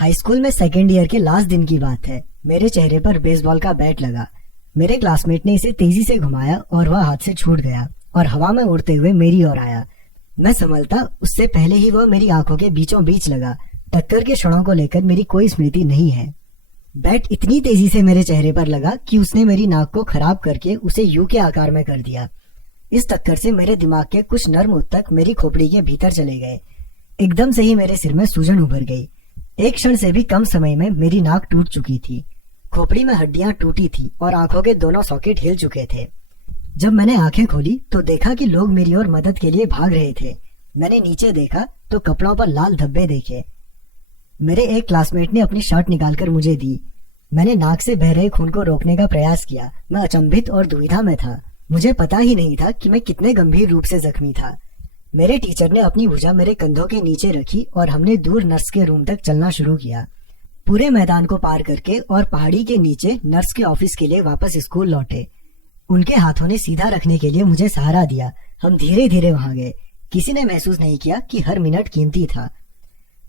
High school में second year के last दिन की बात है। मेरे चेहरे पर बेसबॉल का बैट लगा। मेरे क्लासमेट ने इसे तेजी से घुमाया और वह हाथ से छूट गया और हवा में उड़ते हुए मेरी ओर आया। मैं संभलता उससे पहले ही वह मेरी आंखों के बीचों बीच लगा। टक्कर के क्षणों को लेकर मेरी कोई स्मृति नहीं है। बैट इतनी तेजी से मेरे चेहरे पर लगा कि उसने मेरी नाक को खराब करके उसे यू के आकार में कर दिया। इस टक्कर से मेरे दिमाग के कुछ नर्म ऊतक मेरी खोपड़ी के भीतर चले गए। एकदम से ही मेरे सिर में सूजन उभर गई। एक क्षण से भी कम समय में मेरी नाक टूट चुकी थी, खोपड़ी में हड्डियां टूटी थी और आंखों के दोनों सॉकेट हिल चुके थे। जब मैंने आंखें खोली तो देखा कि लोग मेरी ओर मदद के लिए भाग रहे थे। मैंने नीचे देखा तो कपड़ों पर लाल धब्बे देखे। मेरे एक क्लासमेट ने अपनी शर्ट निकालकर मुझे दी। मैंने नाक से बह रहे खून को रोकने का प्रयास किया। मैं अचंभित और दुविधा में था। मुझे पता ही नहीं था कि मैं कितने गंभीर रूप से जख्मी था। मेरे टीचर ने अपनी भुजा मेरे कंधों के नीचे रखी और हमने दूर नर्स के रूम तक चलना शुरू किया। पूरे मैदान को पार करके और पहाड़ी के नीचे नर्स के ऑफिस के लिए वापस स्कूल लौटे। उनके हाथों ने सीधा रखने के लिए मुझे सहारा दिया। हम धीरे धीरे वहां गए। किसी ने महसूस नहीं किया कि हर मिनट कीमती था।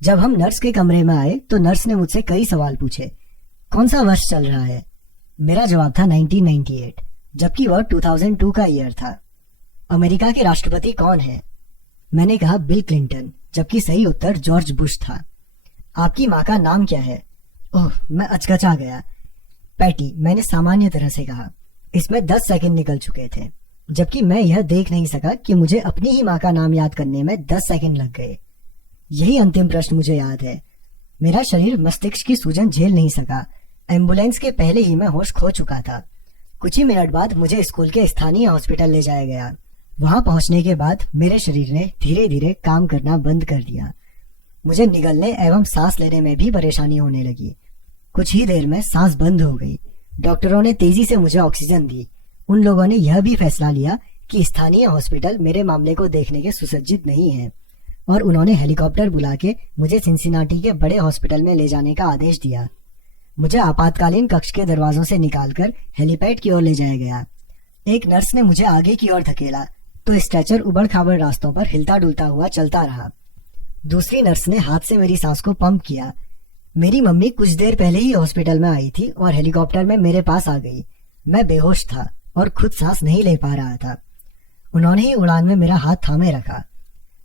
जब हम नर्स के कमरे में आए तो नर्स ने मुझसे कई सवाल पूछे। कौन सा वर्ष चल रहा है? मेरा जवाब था 1998, जबकि वह 2002 का ईयर था। अमेरिका के राष्ट्रपति कौन है? मैंने कहा बिल क्लिंटन, जबकि सही उत्तर जॉर्ज बुश था। आपकी माँ का नाम क्या है? ओह, मैं अचकचा गया। पैटी, मैंने सामान्य तरह से कहा। इसमें 10 सेकंड निकल चुके थे, जबकि मैं यह देख नहीं सका कि मुझे अपनी ही माँ का नाम याद करने में 10 सेकंड लग गए। यही अंतिम प्रश्न मुझे याद है। मेरा शरीर मस्तिष्क की सूजन झेल नहीं सका। एम्बुलेंस के पहले ही मैं होश खो चुका था। कुछ ही मिनट बाद मुझे स्कूल के स्थानीय हॉस्पिटल ले जाया गया। वहां पहुंचने के बाद मेरे शरीर ने धीरे धीरे काम करना बंद कर दिया। मुझे निगलने एवं सांस लेने में भी परेशानी होने लगी। कुछ ही देर में सांस बंद हो गई। डॉक्टरों ने तेजी से मुझे ऑक्सीजन दी। उन लोगों ने यह भी फैसला लिया कि स्थानीय हॉस्पिटल मेरे मामले को देखने के सुसज्जित नहीं है और उन्होंने हेलीकॉप्टर बुला के मुझे सिंसिनाटी के बड़े हॉस्पिटल में ले जाने का आदेश दिया। मुझे आपातकालीन कक्ष के दरवाजों से निकालकर हेलीपैड की ओर ले जाया गया। एक नर्स ने मुझे आगे की ओर धकेला तो स्ट्रेचर उबड़ खाबड़ रास्तों पर हिलता डुलता हुआ चलता रहा। दूसरी नर्स ने हाथ से मेरी सांस को पंप किया। मेरी मम्मी कुछ देर पहले ही हॉस्पिटल में आई थी और हेलीकॉप्टर में मेरे पास आ गई। मैं बेहोश था और खुद सांस नहीं ले पा रहा था। उन्होंने ही उड़ान में मेरा हाथ थामे रखा।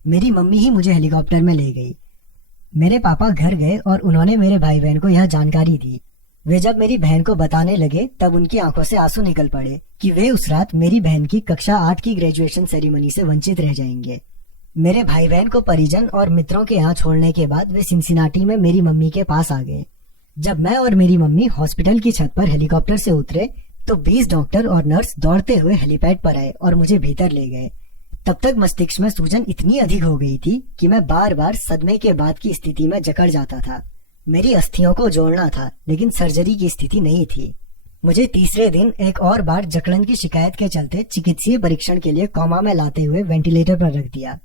मेरी मम्मी ही मुझे हेलीकॉप्टर में ले गई। मेरे पापा घर गए और उन्होंने मेरे भाई बहन को यह जानकारी दी। वे जब मेरी बहन को बताने लगे तब उनकी आंखों से आंसू निकल पड़े कि वे उस रात मेरी बहन की कक्षा 8 की ग्रेजुएशन सेरेमनी से वंचित रह जाएंगे। मेरे भाई बहन को परिजन और मित्रों के यहाँ छोड़ने के बाद वे सिंसिनाटी में मेरी मम्मी के पास आ गए। जब मैं और मेरी मम्मी हॉस्पिटल की छत पर हेलीकॉप्टर से उतरे तो 20 डॉक्टर और नर्स दौड़ते हुए हेलीपैड पर आए और मुझे भीतर ले गए। तब तक मस्तिष्क में सूजन इतनी अधिक हो गई थी कि मैं बार बार सदमे के बाद की स्थिति में जकड़ जाता था। मेरी अस्थियों को जोड़ना था, लेकिन सर्जरी की स्थिति नहीं थी। मुझे तीसरे दिन एक और बार जकड़न की शिकायत के चलते चिकित्सीय परीक्षण के लिए कोमा में लाते हुए वेंटिलेटर पर रख दिया।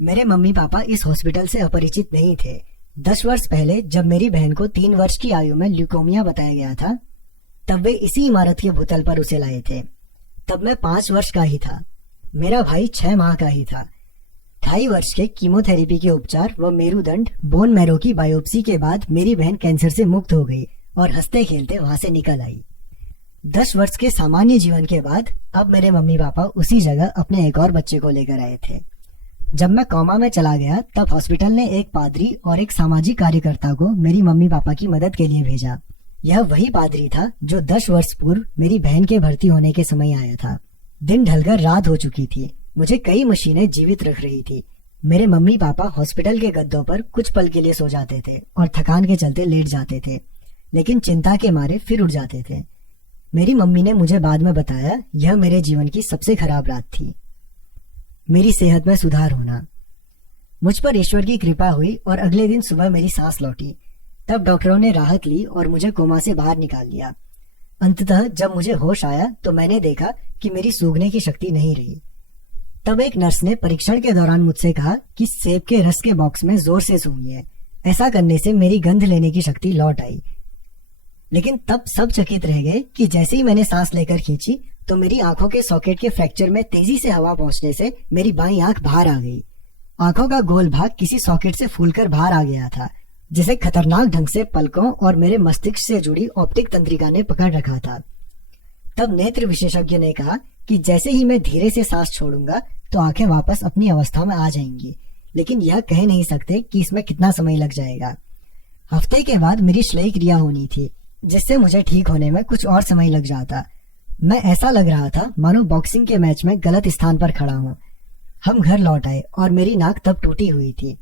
मेरे मम्मी पापा इस हॉस्पिटल से अपरिचित नहीं थे। 10 वर्ष पहले जब मेरी बहन को 3 वर्ष की आयु में ल्यूकोमिया बताया गया था, तब वे इसी इमारत के भूतल पर उसे लाए थे। तब मैं 5 वर्ष का ही था। मेरा भाई 6 माह का ही था। 2.5 वर्ष के कीमोथेरेपी के उपचार व मेरुदंड बोन मैरो की बायोप्सी के बाद मेरी बहन कैंसर से मुक्त हो गई और हंसते खेलते वहां से निकल आई। 10 वर्ष के सामान्य जीवन के बाद अब मेरे मम्मी पापा उसी जगह अपने एक और बच्चे को लेकर आए थे। जब मैं कोमा में चला गया तब हॉस्पिटल ने एक पादरी और एक सामाजिक कार्यकर्ता को मेरी मम्मी पापा की मदद के लिए भेजा। यह वही पादरी था जो 10 वर्ष पूर्व मेरी बहन के भर्ती होने के समय आया था। दिन ढलकर रात हो चुकी थी। मुझे कई मशीनें जीवित रख रही थी। मेरे मम्मी पापा हॉस्पिटल के गद्दों पर कुछ पल के लिए सो जाते थे और थकान के चलते लेट जाते थे, लेकिन चिंता के मारे फिर उठ जाते थे। मेरी मम्मी ने मुझे बाद में बताया यह मेरे जीवन की सबसे खराब रात थी। मेरी सेहत में सुधार होना। मुझ पर ईश्वर की कृपा हुई और अगले दिन सुबह मेरी सांस लौटी। तब डॉक्टरों ने राहत ली और मुझे कोमा से बाहर निकाल लिया। अंततः जब मुझे होश आया तो मैंने देखा कि मेरी सूंघने की शक्ति नहीं रही। तब एक नर्स ने परीक्षण के दौरान मुझसे कहा कि सेब के रस के बॉक्स में जोर से सूंघिए। ऐसा करने से मेरी गंध लेने की शक्ति लौट आई। लेकिन तब सब चकित रह गए कि जैसे ही मैंने सांस लेकर खींची तो मेरी आंखों के सॉकेट के फ्रैक्चर में तेजी से हवा पहुंचने से मेरी बाईं आंख बाहर आ गई। आंखों का गोल भाग किसी सॉकेट से फूलकर बाहर आ गया था। जिसे खतरनाक ढंग से पलकों और मेरे मस्तिष्क से जुड़ी ऑप्टिक तंत्रिका ने पकड़ रखा था। तब नेत्र विशेषज्ञ ने कहा कि जैसे ही मैं धीरे से सांस छोड़ूंगा तो आंखें वापस अपनी अवस्था में आ जाएंगी, लेकिन यह कह नहीं सकते कि इसमें कितना समय लग जाएगा। हफ्ते के बाद मेरी श्लेय क्रिया होनी थी, जिससे मुझे ठीक होने में कुछ और समय लग जाता। मैं ऐसा लग रहा था मानो बॉक्सिंग के मैच में गलत स्थान पर खड़ा हूँ। हम घर लौट आए और मेरी नाक तब टूटी हुई थी।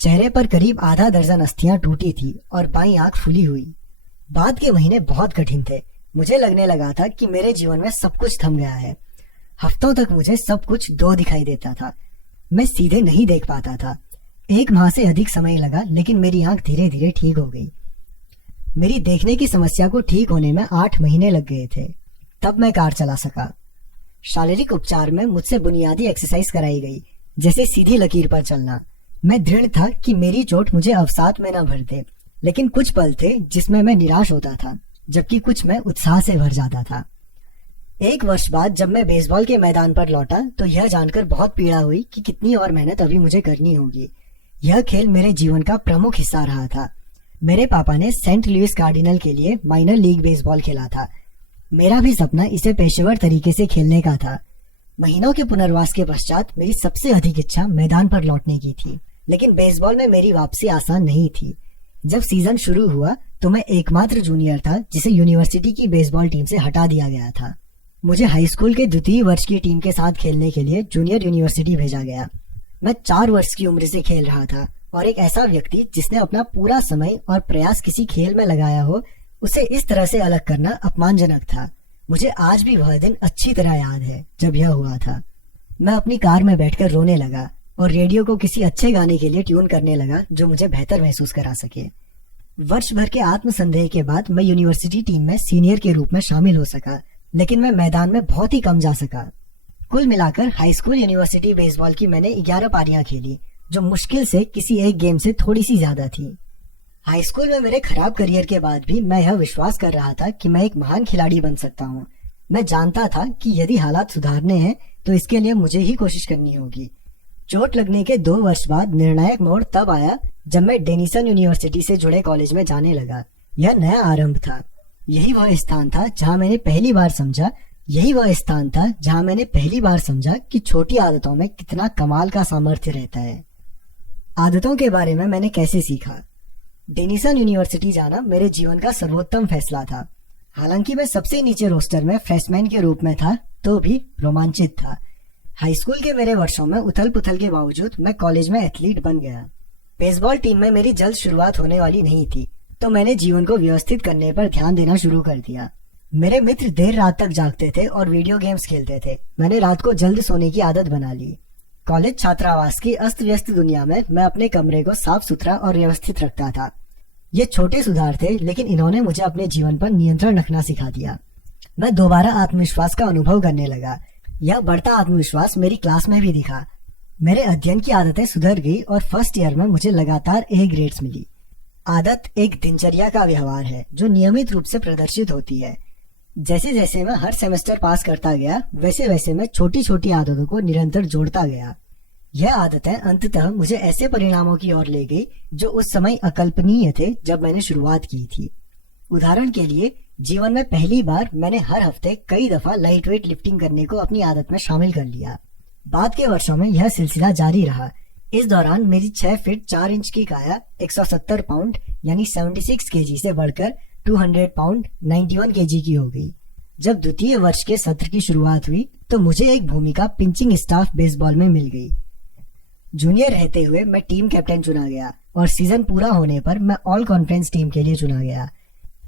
चेहरे पर करीब आधा दर्जन अस्थियां टूटी थी और बाईं आंख फूली हुई। बाद के महीने बहुत कठिन थे। मुझे लगने लगा था कि मेरे जीवन में सब कुछ थम गया है। हफ्तों तक मुझे सब कुछ दो दिखाई देता था। मैं सीधे नहीं देख पाता था। 1 माह से अधिक समय लगा, लेकिन मेरी आंख धीरे धीरे ठीक हो गई। मेरी देखने की समस्या को ठीक होने में 8 महीने लग गए थे। तब मैं कार चला सका। शारीरिक उपचार में मुझसे बुनियादी एक्सरसाइज कराई गई, जैसे सीधी लकीर पर चलना। मैं दृढ़ था कि मेरी चोट मुझे अवसाद में न भर दे, लेकिन कुछ पल थे जिसमें मैं निराश होता था, जबकि कुछ में उत्साह से भर जाता था। 1 वर्ष बाद जब मैं बेसबॉल के मैदान पर लौटा तो यह जानकर बहुत पीड़ा हुई कि कितनी और मेहनत अभी मुझे करनी होगी। यह खेल मेरे जीवन का प्रमुख हिस्सा रहा था। मेरे पापा ने सेंट लुइस कार्डिनल के लिए माइनर लीग बेसबॉल खेला था। मेरा भी सपना इसे पेशेवर तरीके से खेलने का था। महीनों के पुनर्वास के पश्चात मेरी सबसे अधिक इच्छा मैदान पर लौटने की थी, लेकिन बेसबॉल में मेरी वापसी आसान नहीं थी। जब सीजन शुरू हुआ तो मैं एकमात्र जूनियर था जिसे यूनिवर्सिटी की बेसबॉल टीम से हटा दिया गया था। मुझे हाई स्कूल के द्वितीय वर्ष की टीम के साथ खेलने के लिए जूनियर यूनिवर्सिटी भेजा गया। मैं 4 वर्ष की उम्र से खेल रहा था और एक ऐसा व्यक्ति जिसने अपना पूरा समय और प्रयास किसी खेल में लगाया हो, उसे इस तरह से अलग करना अपमानजनक था। मुझे आज भी वह दिन अच्छी तरह याद है जब यह हुआ था। मैं अपनी कार में बैठकर रोने लगा और रेडियो को किसी अच्छे गाने के लिए ट्यून करने लगा जो मुझे बेहतर महसूस करा सके। वर्ष भर के आत्मसंदेह के बाद मैं यूनिवर्सिटी टीम में सीनियर के रूप में शामिल हो सका, लेकिन मैं मैदान में बहुत ही कम जा सका। कुल मिलाकर हाई स्कूल यूनिवर्सिटी बेसबॉल की मैंने 11 पारियां खेली, जो मुश्किल से किसी एक गेम से थोड़ी सी ज्यादा थी। हाई स्कूल में मेरे खराब करियर के बाद भी मैं यह विश्वास कर रहा था कि मैं एक महान खिलाड़ी बन सकता हूँ। मैं जानता था कि यदि हालात सुधारने हैं तो इसके लिए मुझे ही कोशिश करनी होगी। चोट लगने के 2 वर्ष बाद निर्णायक मोड़ तब आया जब मैं डेनिसन यूनिवर्सिटी से जुड़े कॉलेज में जाने लगा। यह नया आरंभ था। यही वह स्थान था जहां मैंने पहली बार समझा कि छोटी आदतों में कितना कमाल का सामर्थ्य रहता है। आदतों के बारे में मैंने कैसे सीखा। डेनिसन यूनिवर्सिटी जाना मेरे जीवन का सर्वोत्तम फैसला था। हालांकि मैं सबसे नीचे रोस्टर में फ्रेशमैन के रूप में था, तो भी रोमांचित था। हाई स्कूल के मेरे वर्षों में उथल पुथल के बावजूद मैं कॉलेज में एथलीट बन गया। बेसबॉल टीम में मेरी जल्द शुरुआत होने वाली नहीं थी, तो मैंने जीवन को व्यवस्थित करने पर ध्यान देना शुरू कर दिया। मेरे मित्र देर रात तक जागते थे और वीडियो गेम्स खेलते थे। मैंने रात को जल्द सोने की आदत बना ली। कॉलेज छात्रावास की अस्त व्यस्त दुनिया में मैं अपने कमरे को साफ सुथरा और व्यवस्थित रखता था। ये छोटे सुधार थे, लेकिन इन्होंने मुझे अपने जीवन पर नियंत्रण रखना सिखा दिया। मैं दोबारा आत्मविश्वास का अनुभव करने लगा। यह बढ़ता आत्मविश्वास मेरी क्लास में भी दिखा। मेरे अध्ययन की आदतें सुधर गई और फर्स्ट ईयर में मुझे लगातार A ग्रेड्स मिली। आदत एक दिनचर्या का व्यवहार है जो नियमित रूप से प्रदर्शित होती है। जैसे जैसे मैं हर सेमेस्टर पास करता गया, वैसे वैसे मैं छोटी छोटी आदतों को निरंतर जोड़ता गया। यह आदतें अंततः मुझे ऐसे परिणामों की ओर ले गई जो उस समय अकल्पनीय थे जब मैंने शुरुआत की थी। उदाहरण के लिए, जीवन में पहली बार मैंने हर हफ्ते कई दफा लाइट वेट लिफ्टिंग करने को अपनी आदत में शामिल कर लिया। बाद के वर्षों में यह सिलसिला जारी रहा। इस दौरान मेरी 6 फीट 4 इंच की काया 170 पाउंड यानी 76 केजी से बढ़कर 200 पाउंड 91 केजी की हो गई। जब द्वितीय वर्ष के सत्र की शुरुआत हुई तो मुझे एक भूमिका पिंचिंग स्टाफ बेसबॉल में मिल गई। जूनियर रहते हुए मैं टीम कैप्टन चुना गया और सीजन पूरा होने पर मैं ऑल कॉन्फ्रेंस टीम के लिए चुना गया।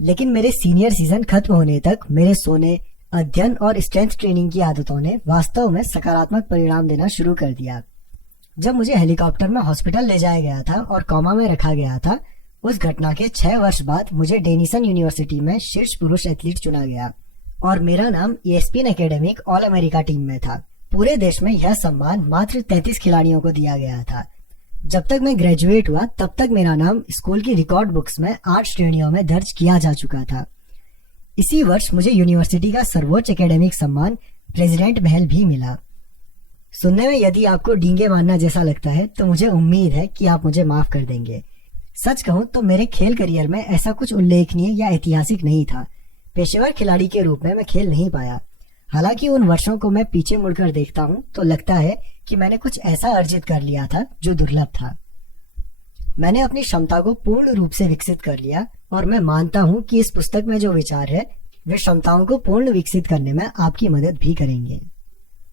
लेकिन मेरे सीनियर सीजन खत्म होने तक मेरे सोने, अध्ययन और स्ट्रेंथ ट्रेनिंग की आदतों ने वास्तव में सकारात्मक परिणाम देना शुरू कर दिया। जब मुझे हेलीकॉप्टर में हॉस्पिटल ले जाया गया था और कोमा में रखा गया था, उस घटना के 6 वर्ष बाद मुझे डेनिसन यूनिवर्सिटी में शीर्ष पुरुष एथलीट चुना गया और मेरा नाम ESPN academic all America team में था। पूरे देश में यह सम्मान मात्र 33 खिलाड़ियों को दिया गया था। जब तक मैं ग्रेजुएट हुआ तब तक मेरा नाम स्कूल की रिकॉर्ड बुक्स में 8 श्रेणियों में दर्ज किया जा चुका था। इसी वर्ष मुझे यूनिवर्सिटी का सर्वोच्च एकेडमिक सम्मान प्रेसिडेंट महल भी मिला। सुनने में यदि आपको डींगे मारना जैसा लगता है तो मुझे उम्मीद है कि आप मुझे माफ कर देंगे। सच कहूं तो मेरे खेल करियर में ऐसा कुछ उल्लेखनीय या ऐतिहासिक नहीं था। पेशेवर खिलाड़ी के रूप में मैं खेल नहीं पाया। हालांकि उन वर्षों को मैं पीछे मुड़कर देखता हूं तो लगता है कि मैंने कुछ ऐसा अर्जित कर लिया था जो दुर्लभ था। मैंने अपनी क्षमता को पूर्ण रूप से विकसित कर लिया और मैं मानता हूं कि इस पुस्तक में जो विचार है वे क्षमताओं को पूर्ण विकसित करने में आपकी मदद भी करेंगे।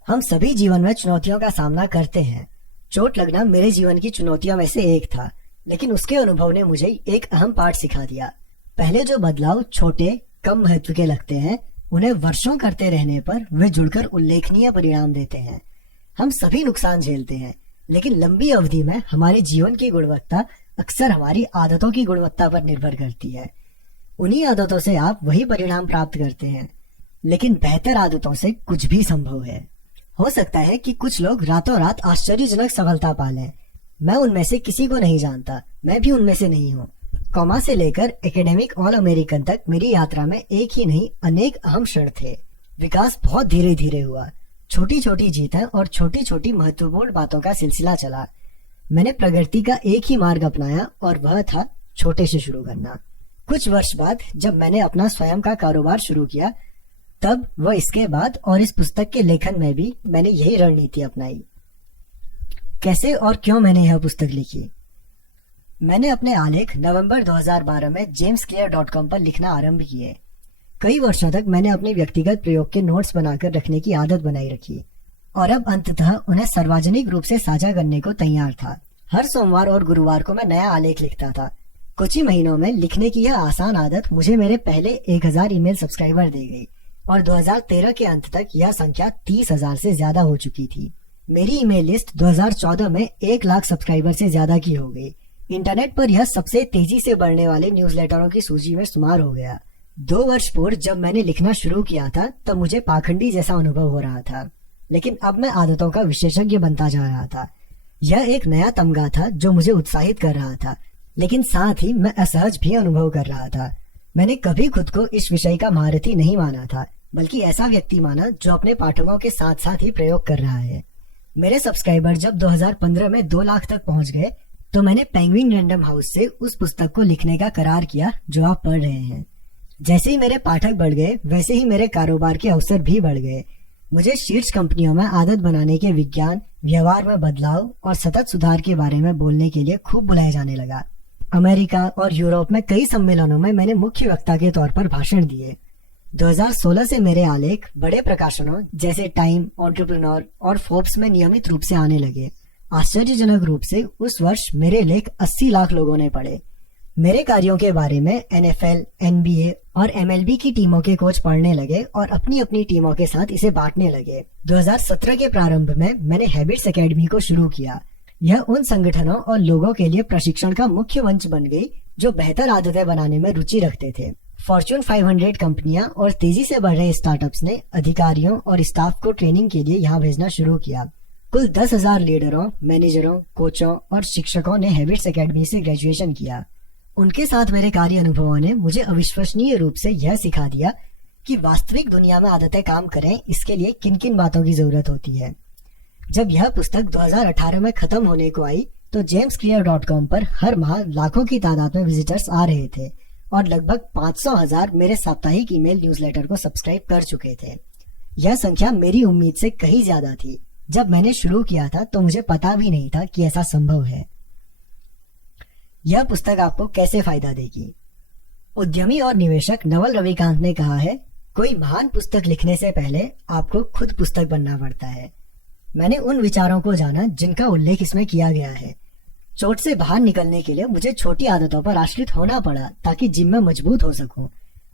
हम सभी जीवन में चुनौतियों का सामना करते हैं। चोट लगना मेरे जीवन की चुनौतियों में से एक था, लेकिन उसके अनुभव ने मुझे एक अहम पाठ सिखा दिया। पहले जो बदलाव छोटे कम महत्व के लगते हैं, उन्हें वर्षों करते रहने पर वे जुड़कर उल्लेखनीय परिणाम देते हैं। हम सभी नुकसान झेलते हैं, लेकिन लंबी अवधि में हमारे जीवन की गुणवत्ता अक्सर हमारी आदतों की गुणवत्ता पर निर्भर करती है। उन्हीं आदतों से आप वही परिणाम प्राप्त करते हैं, लेकिन बेहतर आदतों से कुछ भी संभव है। हो सकता है कि कुछ लोग रातों रात आश्चर्यजनक सफलता पा लें। मैं उनमें से किसी को नहीं जानता, मैं भी उनमें से नहीं हूँ। कॉमा से लेकर एकेडमिक ऑल अमेरिकन तक मेरी यात्रा में एक ही नहीं अनेक अहम क्षण थे। विकास बहुत धीरे धीरे हुआ, छोटी छोटी जीतें और छोटी छोटी महत्वपूर्ण बातों का सिलसिला चला। मैंने प्रगति का एक ही मार्ग अपनाया और वह था छोटे से शुरू करना। कुछ वर्ष बाद जब मैंने अपना स्वयं का कारोबार शुरू किया, तब वह इसके बाद और इस पुस्तक के लेखन में भी मैंने यही रणनीति अपनाई। कैसे और क्यों मैंने यह पुस्तक लिखी? मैंने अपने आलेख नवंबर 2012 में jamesclear.com पर लिखना आरंभ किए। कई वर्षों तक मैंने अपने व्यक्तिगत प्रयोग के नोट्स बनाकर रखने की आदत बनाई रखी और अब अंततः उन्हें सार्वजनिक रूप से साझा करने को तैयार था। हर सोमवार और गुरुवार को मैं नया आलेख लिखता था। कुछ ही महीनों में लिखने की यह आसान आदत मुझे मेरे पहले 1000 ईमेल सब्सक्राइबर दे गई और 2013 के अंत तक यह संख्या 30,000 से ज्यादा हो चुकी थी। मेरी ईमेल लिस्ट 2014 में 1 लाख सब्सक्राइबर से ज्यादा की हो गई। इंटरनेट पर यह सबसे तेजी से बढ़ने वाले न्यूज़लेटरों की सूची में शुमार हो गया। 2 वर्ष पूर्व जब मैंने लिखना शुरू किया था तब मुझे पाखंडी जैसा अनुभव हो रहा था, लेकिन अब मैं आदतों का विशेषज्ञ बनता जा रहा था। यह एक नया तमगा था जो मुझे उत्साहित कर रहा था, लेकिन साथ ही मैं असहज भी अनुभव कर रहा था। मैंने कभी खुद को इस विषय का महारथी नहीं माना था, बल्कि ऐसा व्यक्ति माना जो अपने पाठकों के साथ साथ ही प्रयोग कर रहा है। मेरे सब्सक्राइबर जब 2015 में 2 लाख तक पहुंच गए तो मैंने पेंगुइन रैंडम हाउस से उस पुस्तक को लिखने का करार किया जो आप पढ़ रहे हैं। जैसे ही मेरे पाठक बढ़ गए वैसे ही मेरे कारोबार के अवसर भी बढ़ गए। मुझे शीर्ष कंपनियों में आदत बनाने के विज्ञान, व्यवहार में बदलाव और सतत सुधार के बारे में बोलने के लिए खूब बुलाया जाने लगा। अमेरिका और यूरोप में कई सम्मेलनों में मैंने मुख्य वक्ता के तौर पर भाषण दिए। 2016 से मेरे आलेख बड़े प्रकाशनों जैसे टाइम, एंटरप्रेन्योर और फोर्ब्स में नियमित रूप से आने लगे। आश्चर्यजनक रूप से उस वर्ष मेरे लेख 80 लाख लोगों ने पढ़े। मेरे कार्यों के बारे में NFL, NBA और MLB की टीमों के कोच पढ़ने लगे और अपनी अपनी टीमों के साथ इसे बांटने लगे। 2017 के प्रारंभ में मैंने हैबिट्स एकेडमी को शुरू किया। यह उन संगठनों और लोगों के लिए प्रशिक्षण का मुख्य मंच बन गई जो बेहतर आदतें बनाने में रुचि रखते थे। फॉर्च्यून 500 कंपनियां और तेजी से बढ़ रहे स्टार्टअप्स ने अधिकारियों और स्टाफ को ट्रेनिंग के लिए यहाँ भेजना शुरू किया। कुल 10,000 लीडरों, मैनेजरों, कोचों और शिक्षकों ने हैबिट्स एकेडमी से ग्रेजुएशन किया। उनके साथ मेरे कार्य अनुभवों ने मुझे अविश्वसनीय रूप से यह सिखा दिया कि वास्तविक दुनिया में आदतें काम करें, इसके लिए किन किन बातों की जरूरत होती है। जब यह पुस्तक 2018 में खत्म होने को आई तो jamesclear.com पर हर माह लाखों की तादाद में विजिटर्स आ रहे थे और लगभग 500,000 मेरे साप्ताहिक ईमेल न्यूज़लेटर को सब्सक्राइब कर चुके थे। यह संख्या मेरी उम्मीद से कहीं ज्यादा थी। जब मैंने शुरू किया था तो मुझे पता भी नहीं था कि ऐसा संभव है। यह पुस्तक आपको कैसे फायदा देगी? उद्यमी और निवेशक नवल रविकांत ने कहा है, कोई महान पुस्तक लिखने से पहले आपको खुद पुस्तक बनना पड़ता है। मैंने उन विचारों को जाना जिनका उल्लेख इसमें किया गया है। चोट से बाहर निकलने के लिए मुझे छोटी आदतों पर आश्रित होना पड़ा ताकि जिम में मजबूत हो सकूं।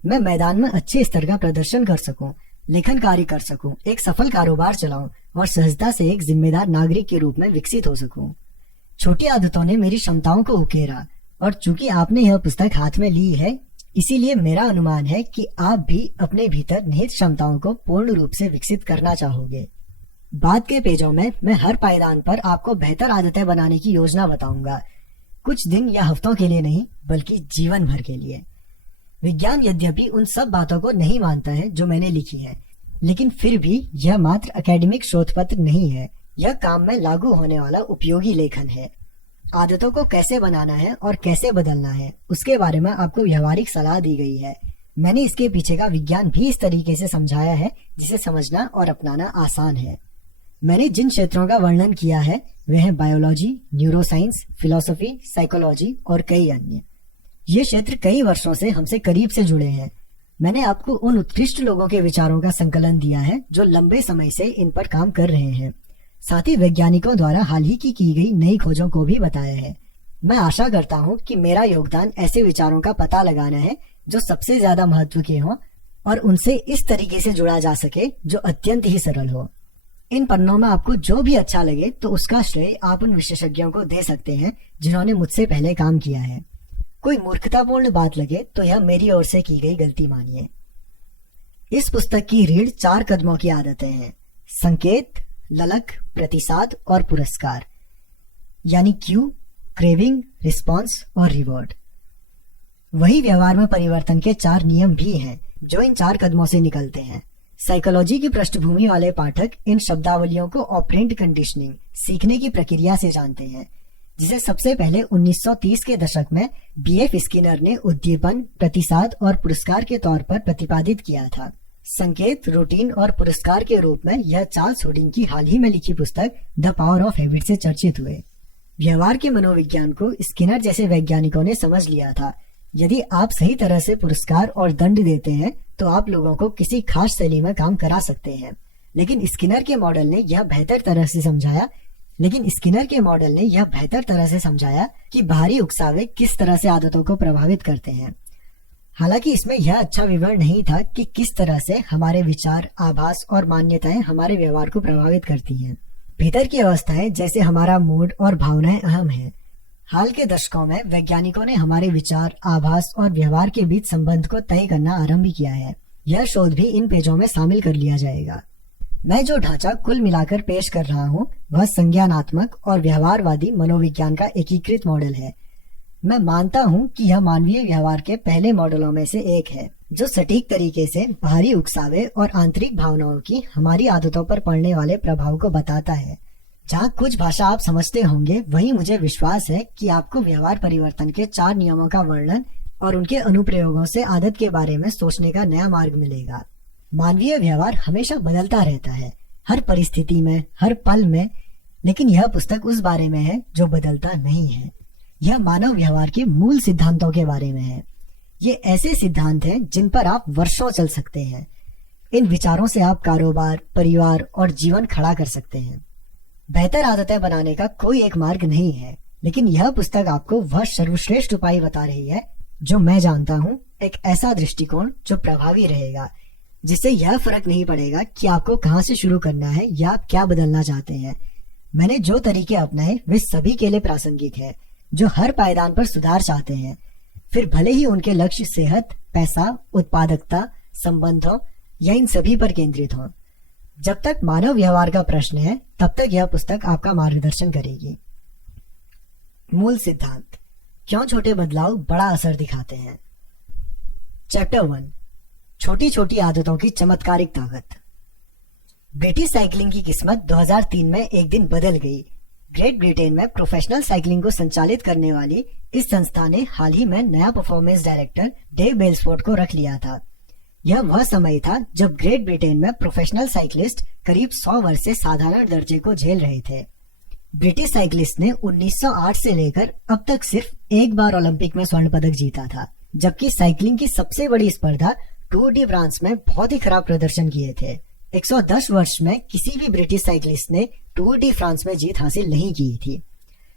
मैं मैदान में अच्छे स्तर का प्रदर्शन कर सकूं, लेखन कार्य कर सकूं, एक सफल कारोबार चलाऊं और सहजता से एक जिम्मेदार नागरिक के रूप में विकसित हो सकूं। छोटी आदतों ने मेरी क्षमताओं को उकेरा और चूंकि आपने यह पुस्तक हाथ में ली है, इसीलिए मेरा अनुमान है कि आप भी अपने भीतर निहित क्षमताओं को पूर्ण रूप से विकसित करना चाहोगे। बाद के पेजों में मैं हर पायदान पर आपको बेहतर आदतें बनाने की योजना बताऊंगा, कुछ दिन या हफ्तों के लिए नहीं बल्कि जीवन भर के लिए। विज्ञान यद्यपि उन सब बातों को नहीं मानता है जो मैंने लिखी है, लेकिन फिर भी यह मात्र एकेडमिक शोध पत्र नहीं है, यह काम में लागू होने वाला उपयोगी लेखन है। आदतों को कैसे बनाना है और कैसे बदलना है, उसके बारे में आपको व्यवहारिक सलाह दी गई है। मैंने इसके पीछे का विज्ञान भी इस तरीके से समझाया है जिसे समझना और अपनाना आसान है। मैंने जिन क्षेत्रों का वर्णन किया है वे हैं बायोलॉजी, न्यूरोसाइंस, फिलॉसफी, साइकोलॉजी और कई अन्य। ये क्षेत्र कई वर्षों से हमसे करीब से जुड़े हैं। मैंने आपको उन उत्कृष्ट लोगों के विचारों का संकलन दिया है जो लंबे समय से इन पर काम कर रहे हैं। साथ ही वैज्ञानिकों द्वारा हाल ही की गई नई खोजों को भी बताया है। मैं आशा करता हूँ कि मेरा योगदान ऐसे विचारों का पता लगाना है जो सबसे ज्यादा महत्व के हों और उनसे इस तरीके से जुड़ा जा सके जो अत्यंत ही सरल हो। इन पन्नों में आपको जो भी अच्छा लगे तो उसका श्रेय आप उन विशेषज्ञों को दे सकते हैं जिन्होंने मुझसे पहले काम किया है। कोई मूर्खतापूर्ण बात लगे तो यह मेरी ओर से की गई गलती मानिए। इस पुस्तक की रीढ़ 4 कदमों की आदतें हैं: संकेत, ललक, प्रतिसाद और पुरस्कार, यानी क्यू, क्रेविंग, रिस्पॉन्स और रिवॉर्ड। वही व्यवहार में परिवर्तन के 4 नियम भी हैं जो इन 4 कदमों से निकलते हैं। साइकोलॉजी की पृष्ठभूमि वाले पाठक इन शब्दावलियों को ऑपरेंट कंडीशनिंग, सीखने की प्रक्रिया से जानते हैं, जिसे सबसे पहले 1930 के दशक में बीएफ स्किनर ने उद्दीपन, प्रतिसाद और पुरस्कार के तौर पर प्रतिपादित किया था। संकेत, रूटीन और पुरस्कार के रूप में यह चार्ल्स हुडिंग की हाल ही में लिखी पुस्तक द पावर ऑफ हैबिट से चर्चित हुए। व्यवहार के मनोविज्ञान को स्किनर जैसे वैज्ञानिकों ने समझ लिया था। यदि आप सही तरह से पुरस्कार और दंड देते हैं तो आप लोगों को किसी खास शैली में काम करा सकते हैं। लेकिन स्किनर के मॉडल ने यह बेहतर तरह से समझाया कि बाहरी उकसावे किस तरह से आदतों को प्रभावित करते हैं। हालांकि इसमें यह अच्छा विवरण नहीं था कि किस तरह से हमारे विचार, आभास और मान्यताएं हमारे व्यवहार को प्रभावित करती हैं। भीतर की अवस्थाएं जैसे हमारा मूड और भावनाएं अहम हैं। हाल के दशकों में वैज्ञानिकों ने हमारे विचार, आभास और व्यवहार के बीच संबंध को तय करना आरंभ किया है। यह शोध भी इन पेजों में शामिल कर लिया जाएगा। मैं जो ढांचा कुल मिलाकर पेश कर रहा हूँ वह संज्ञानात्मक और व्यवहारवादी मनोविज्ञान का एकीकृत मॉडल है। मैं मानता हूँ कि यह मानवीय व्यवहार के पहले मॉडलों में से एक है जो सटीक तरीके से बाहरी उकसावे और आंतरिक भावनाओं की हमारी आदतों पर पड़ने वाले प्रभाव को बताता है। जहाँ कुछ भाषा आप समझते होंगे, वहीं मुझे विश्वास है कि आपको व्यवहार परिवर्तन के 4 नियमों का वर्णन और उनके अनुप्रयोगों से आदत के बारे में सोचने का नया मार्ग मिलेगा। मानवीय व्यवहार हमेशा बदलता रहता है, हर परिस्थिति में, हर पल में, लेकिन यह पुस्तक उस बारे में है जो बदलता नहीं है। यह मानव व्यवहार के मूल सिद्धांतों के बारे में है। ये ऐसे सिद्धांत हैं जिन पर आप वर्षों चल सकते हैं। इन विचारों से आप कारोबार, परिवार और जीवन खड़ा कर सकते हैं। बेहतर आदतें बनाने का कोई एक मार्ग नहीं है, लेकिन यह पुस्तक आपको वह सर्वश्रेष्ठ उपाय बता रही है जो मैं जानता हूँ, एक ऐसा दृष्टिकोण जो प्रभावी रहेगा, जिससे यह फर्क नहीं पड़ेगा कि आपको कहाँ से शुरू करना है या आप क्या बदलना चाहते हैं। मैंने जो तरीके अपनाए वे सभी के लिए प्रासंगिक है जो हर पायदान पर सुधार चाहते हैं, फिर भले ही उनके लक्ष्य सेहत, पैसा, उत्पादकता, संबंधों या इन सभी पर केंद्रित हों। जब तक मानव व्यवहार का प्रश्न है तब तक यह पुस्तक आपका मार्गदर्शन करेगी। मूल सिद्धांत, क्यों छोटे बदलाव बड़ा असर दिखाते हैं। चैप्टर 1, छोटी छोटी आदतों की चमत्कारिक ताकत। ब्रिटिश साइकिलिंग की किस्मत 2003 में एक दिन बदल गई। ग्रेट ब्रिटेन में प्रोफेशनल साइकिलिंग को संचालित करने वाली इस संस्था ने हाल ही में नया परफॉर्मेंस डायरेक्टर डेव बेल्सफोर्ड को रख लिया था। यह वह समय था जब ग्रेट ब्रिटेन में प्रोफेशनल साइकिलिस्ट करीब 100 वर्ष से साधारण दर्जे को झेल रहे थे। ब्रिटिश साइकिलिस्ट ने 1908 से लेकर अब तक सिर्फ एक बार ओलंपिक में स्वर्ण पदक जीता था, जबकि साइकिलिंग की सबसे बड़ी स्पर्धा टूर डी फ्रांस में बहुत ही खराब प्रदर्शन किए थे। 110 वर्ष में किसी भी ब्रिटिश साइकिलिस्ट ने टूर डी फ्रांस में जीत हासिल नहीं की थी।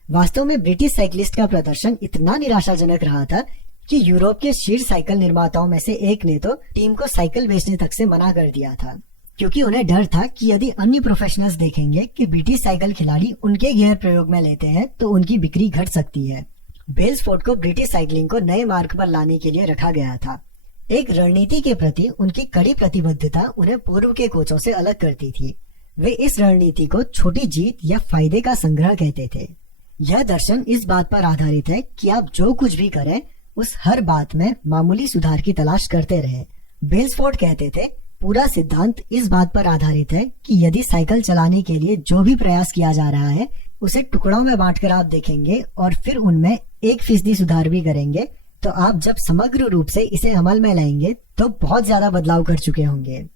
वास्तव में ब्रिटिश साइकिलिस्ट का प्रदर्शन इतना निराशाजनक रहा था कि यूरोप के शीर्ष साइकिल निर्माताओं में से एक ने तो टीम को साइकिल बेचने तक से मना कर दिया था, क्योंकि उन्हें डर था कि यदि अन्य प्रोफेशनल्स देखेंगे कि ब्रिटिश साइकिल खिलाड़ी उनके गियर प्रयोग में लेते हैं तो उनकी बिक्री घट सकती है। बेल्सफोर्ड को ब्रिटिश साइकिलिंग को नए मार्ग पर लाने के लिए रखा गया था। एक रणनीति के प्रति उनकी कड़ी प्रतिबद्धता उन्हें पूर्व के कोचों से अलग करती थी। वे इस रणनीति को छोटी जीत या फायदे का संग्रह कहते थे। यह दर्शन इस बात पर आधारित है कि आप जो कुछ भी करें उस हर बात में मामूली सुधार की तलाश करते रहे। बेल्सफोर्ड कहते थे, पूरा सिद्धांत इस बात पर आधारित है कि यदि साइकिल चलाने के लिए जो भी प्रयास किया जा रहा है उसे टुकड़ों में बांटकर आप देखेंगे और फिर उनमें 1% सुधार भी करेंगे, तो आप जब समग्र रूप से इसे अमल में लाएंगे तो बहुत ज्यादा बदलाव कर चुके होंगे।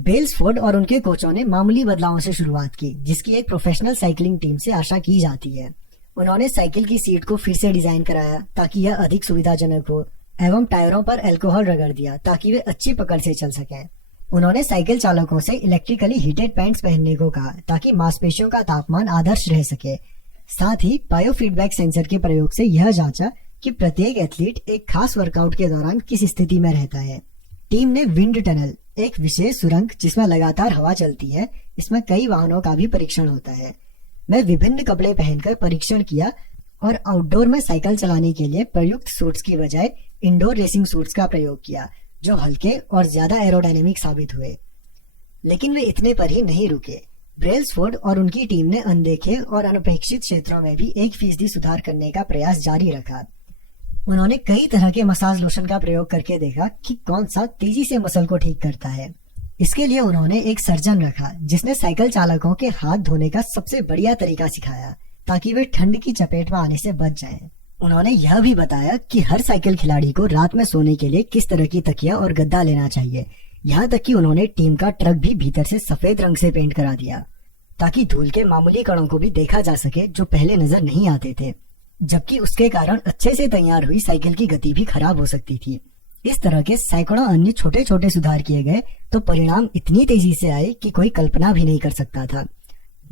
बेल्सफोर्ड और उनके कोचों ने मामूली बदलावों से शुरुआत की, जिसकी एक प्रोफेशनल साइकिलिंग टीम से आशा की जाती है। उन्होंने साइकिल की सीट को फिर से डिजाइन कराया ताकि यह अधिक सुविधाजनक हो, एवं टायरों पर अल्कोहल रगड़ दिया ताकि वे अच्छी पकड़ से चल सकें। उन्होंने साइकिल चालकों से इलेक्ट्रिकली हीटेड पैंट्स पहनने को कहा ताकि मांसपेशियों का तापमान आदर्श रह सके। साथ ही बायोफीडबैक सेंसर के प्रयोग से यह जांचा कि प्रत्येक एथलीट एक खास वर्कआउट के दौरान किस स्थिति में रहता है। टीम ने विंड टनल, एक विशेष सुरंग जिसमें लगातार हवा चलती है, इसमें कई वाहनों का भी परीक्षण होता है, मैं विभिन्न कपड़े पहनकर परीक्षण किया और आउटडोर में साइकिल चलाने के लिए प्रयुक्त सूट्स की बजाय इंडोर रेसिंग सूट्स का प्रयोग किया, जो हल्के और ज्यादा एरोडायनेमिक साबित हुए। लेकिन वे इतने पर ही नहीं रुके। ब्रेल्सफोर्ड और उनकी टीम ने अनदेखे और अनपेक्षित क्षेत्रों में भी 1% सुधार करने का प्रयास जारी रखा। उन्होंने कई तरह के मसाज लोशन का प्रयोग करके देखा कि कौन सा तेजी से मसल को ठीक करता है। इसके लिए उन्होंने एक सर्जन रखा जिसने साइकिल चालकों के हाथ धोने का सबसे बढ़िया तरीका सिखाया ताकि वे ठंड की चपेट में आने से बच जाएं। उन्होंने यह भी बताया कि हर साइकिल खिलाड़ी को रात में सोने के लिए किस तरह की तकिया और गद्दा लेना चाहिए। यहाँ तक कि उन्होंने टीम का ट्रक भी भीतर से सफेद रंग से पेंट करा दिया ताकि धूल के मामूली कणों को भी देखा जा सके जो पहले नजर नहीं आते थे, जबकि उसके कारण अच्छे से तैयार हुई साइकिल की गति भी खराब हो सकती थी। इस तरह के सैकड़ों अन्य छोटे छोटे सुधार किए गए तो परिणाम इतनी तेजी से आए कि कोई कल्पना भी नहीं कर सकता था।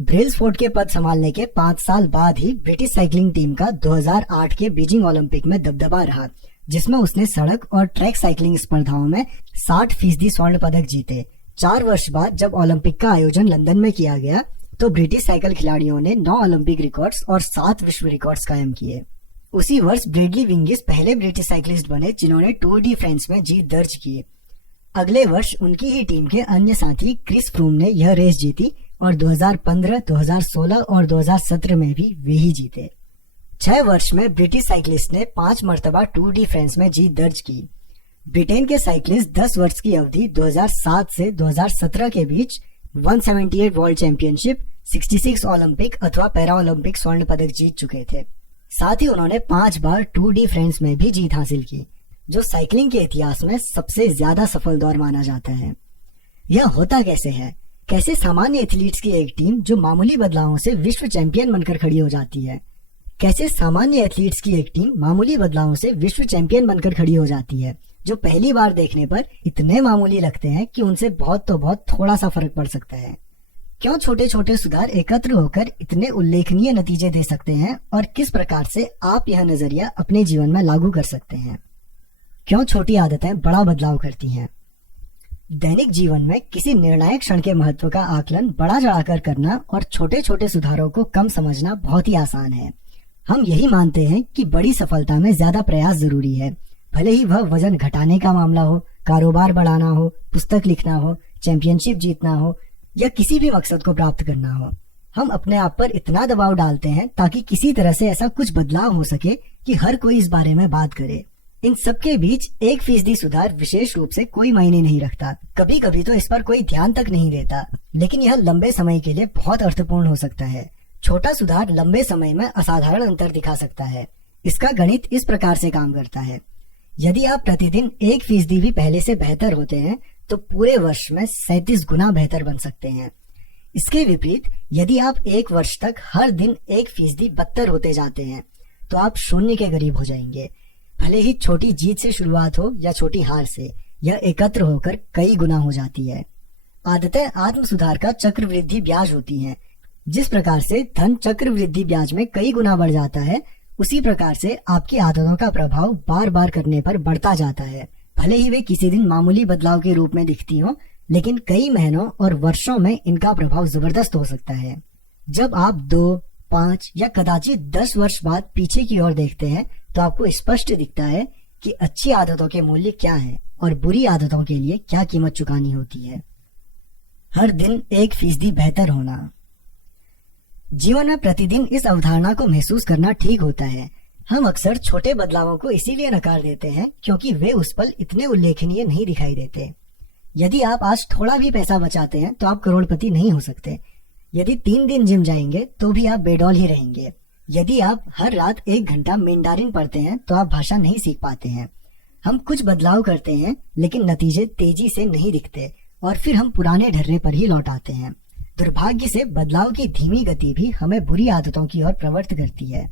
ब्रेल्सफोर्ड के पद संभालने के 5 साल बाद ही ब्रिटिश साइकिलिंग टीम का 2008 के बीजिंग ओलंपिक में दबदबा रहा, जिसमें उसने सड़क और ट्रैक साइकिलिंग स्पर्धाओं में 60% स्वर्ण पदक जीते। 4 वर्ष बाद जब ओलंपिक का आयोजन लंदन में किया गया तो ब्रिटिश साइकिल खिलाड़ियों ने 9 ओलंपिक रिकॉर्ड्स और 7 विश्व रिकॉर्ड्स कायम किए। उसी वर्ष ब्रेडली विंगिस पहले ब्रिटिश साइकिलिस्ट बने जिन्होंने टूर डी फ्रांस में जीत दर्ज की। अगले वर्ष उनकी ही टीम के अन्य साथी क्रिस फ्रूम ने यह रेस जीती और 2015, 2016 और 2017 में भी वे ही जीते। 6 वर्ष में ब्रिटिश साइकिलिस्ट ने 5 मर्तबा टूर डी फ्रांस में जीत दर्ज की। ब्रिटेन के साइकिलिस्ट 10 वर्ष की अवधि 2007 से 2017 के बीच 178 वर्ल्ड चैंपियनशिप, 66 ओलंपिक अथवा पैरा ओलंपिक स्वर्ण पदक जीत चुके थे। साथ ही उन्होंने 5 बार टूर डी फ्रांस में भी जीत हासिल की, जो साइकिलिंग के इतिहास में सबसे ज्यादा सफल दौर माना जाता है। यह होता कैसे है? कैसे सामान्य एथलीट्स की एक टीम जो मामूली बदलावों से विश्व चैंपियन बनकर खड़ी हो जाती है? कैसे सामान्य एथलीट्स की एक टीम मामूली बदलावों से विश्व चैंपियन बनकर खड़ी हो जाती है, जो पहली बार देखने पर इतने मामूली लगते हैं कि उनसे बहुत तो बहुत थोड़ा सा फर्क पड़ सकता है? क्यों छोटे छोटे सुधार एकत्र होकर इतने उल्लेखनीय नतीजे दे सकते हैं और किस प्रकार से आप यह नजरिया अपने जीवन में लागू कर सकते हैं? क्यों छोटी आदतें बड़ा बदलाव करती हैं? दैनिक जीवन में किसी निर्णायक क्षण के महत्व का आकलन बड़ा चढ़ाकर करना और छोटे छोटे सुधारों को कम समझना बहुत ही आसान है। हम यही मानते हैं कि बड़ी सफलता में ज्यादा प्रयास जरूरी है, भले ही वह वजन घटाने का मामला हो, कारोबार बढ़ाना हो, पुस्तक लिखना हो, चैंपियनशिप जीतना हो या किसी भी मकसद को प्राप्त करना हो। हम अपने आप पर इतना दबाव डालते हैं ताकि किसी तरह से ऐसा कुछ बदलाव हो सके कि हर कोई इस बारे में बात करे। इन सबके बीच 1% सुधार विशेष रूप से कोई मायने नहीं रखता। कभी कभी तो इस पर कोई ध्यान तक नहीं देता, लेकिन यह लंबे समय के लिए बहुत अर्थपूर्ण हो सकता है। छोटा सुधार लंबे समय में असाधारण अंतर दिखा सकता है। इसका गणित इस प्रकार से काम करता है। यदि आप प्रतिदिन 1% भी पहले से बेहतर होते हैं तो पूरे वर्ष में 37 गुना बेहतर बन सकते हैं। इसके विपरीत यदि आप 1 वर्ष तक हर दिन 1% बदतर होते जाते हैं तो आप 0 के करीब हो जाएंगे। भले ही छोटी जीत से शुरुआत हो या छोटी हार से, यह एकत्र होकर कई गुना हो जाती है। आदतें आत्म सुधार का चक्रवृद्धि ब्याज होती हैं। जिस प्रकार से धन चक्रवृद्धि ब्याज में कई गुना बढ़ जाता है, उसी प्रकार से आपकी आदतों का प्रभाव बार बार करने पर बढ़ता जाता है। भले ही वे किसी दिन मामूली बदलाव के रूप में दिखती हो, लेकिन कई महीनों और वर्षों में इनका प्रभाव जबरदस्त हो सकता है। जब आप 2, 5 या कदाचित 10 वर्ष बाद पीछे की ओर देखते हैं तो आपको स्पष्ट दिखता है कि अच्छी आदतों के मूल्य क्या हैं और बुरी आदतों के लिए क्या कीमत चुकानी होती है। हर दिन 1% बेहतर होना। जीवन में प्रतिदिन इस अवधारणा को महसूस करना ठीक होता है। हम अक्सर छोटे बदलावों को इसीलिए नकार देते हैं क्योंकि वे उस पल इतने उल्लेखनीय नहीं दिखाई देते। यदि आप आज थोड़ा भी पैसा बचाते हैं तो आप करोड़पति नहीं हो सकते। यदि 3 दिन जिम जाएंगे तो भी आप बेडौल ही रहेंगे। यदि आप हर रात 1 घंटा मैंडारिन पढ़ते हैं तो आप भाषा नहीं सीख पाते हैं। हम कुछ बदलाव करते हैं लेकिन नतीजे तेजी से नहीं दिखते और फिर हम पुराने ढर्रे पर ही लौट आते हैं। दुर्भाग्य से बदलाव की धीमी गति भी हमें बुरी आदतों की ओर प्रवृत्त करती है।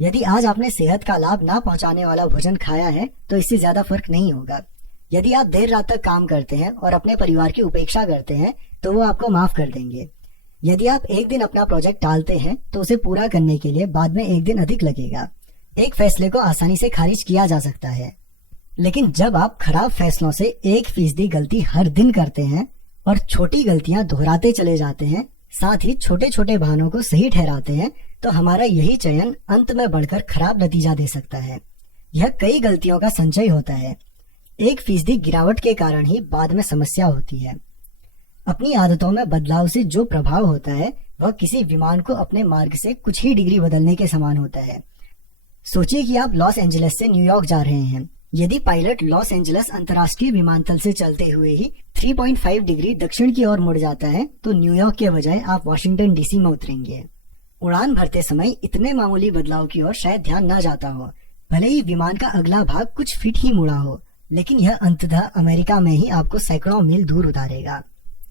यदि आज आपने सेहत का लाभ ना पहुंचाने वाला भोजन खाया है तो इससे ज्यादा फर्क नहीं होगा। यदि आप देर रात तक काम करते हैं और अपने परिवार की उपेक्षा करते हैं तो वो आपको माफ कर देंगे। यदि आप एक दिन अपना प्रोजेक्ट टालते हैं तो उसे पूरा करने के लिए बाद में 1 दिन अधिक लगेगा। एक फैसले को आसानी से खारिज किया जा सकता है, लेकिन जब आप खराब फैसलों से 1% गलती हर दिन करते हैं और छोटी गलतियां दोहराते चले जाते हैं, साथ ही छोटे छोटे बहानों को सही ठहराते हैं, तो हमारा यही चयन अंत में बढ़कर खराब नतीजा दे सकता है। यह कई गलतियों का संचय होता है। 1% गिरावट के कारण ही बाद में समस्या होती है। अपनी आदतों में बदलाव से जो प्रभाव होता है वह किसी विमान को अपने मार्ग से कुछ ही डिग्री बदलने के समान होता है। सोचिए कि आप लॉस एंजलिस से न्यूयॉर्क जा रहे हैं। यदि पायलट लॉस एंजलिस अंतर्राष्ट्रीय विमानतल से चलते हुए ही 3.5 डिग्री दक्षिण की ओर मुड़ जाता है तो न्यूयॉर्क के बजाय आप वॉशिंगटन डीसी में उतरेंगे। उड़ान भरते समय इतने मामूली बदलाव की ओर शायद ध्यान न जाता हो। भले ही विमान का अगला भाग कुछ फीट ही मुड़ा हो, लेकिन यह अंततः अमेरिका में ही आपको सैकड़ों मील दूर उतारेगा।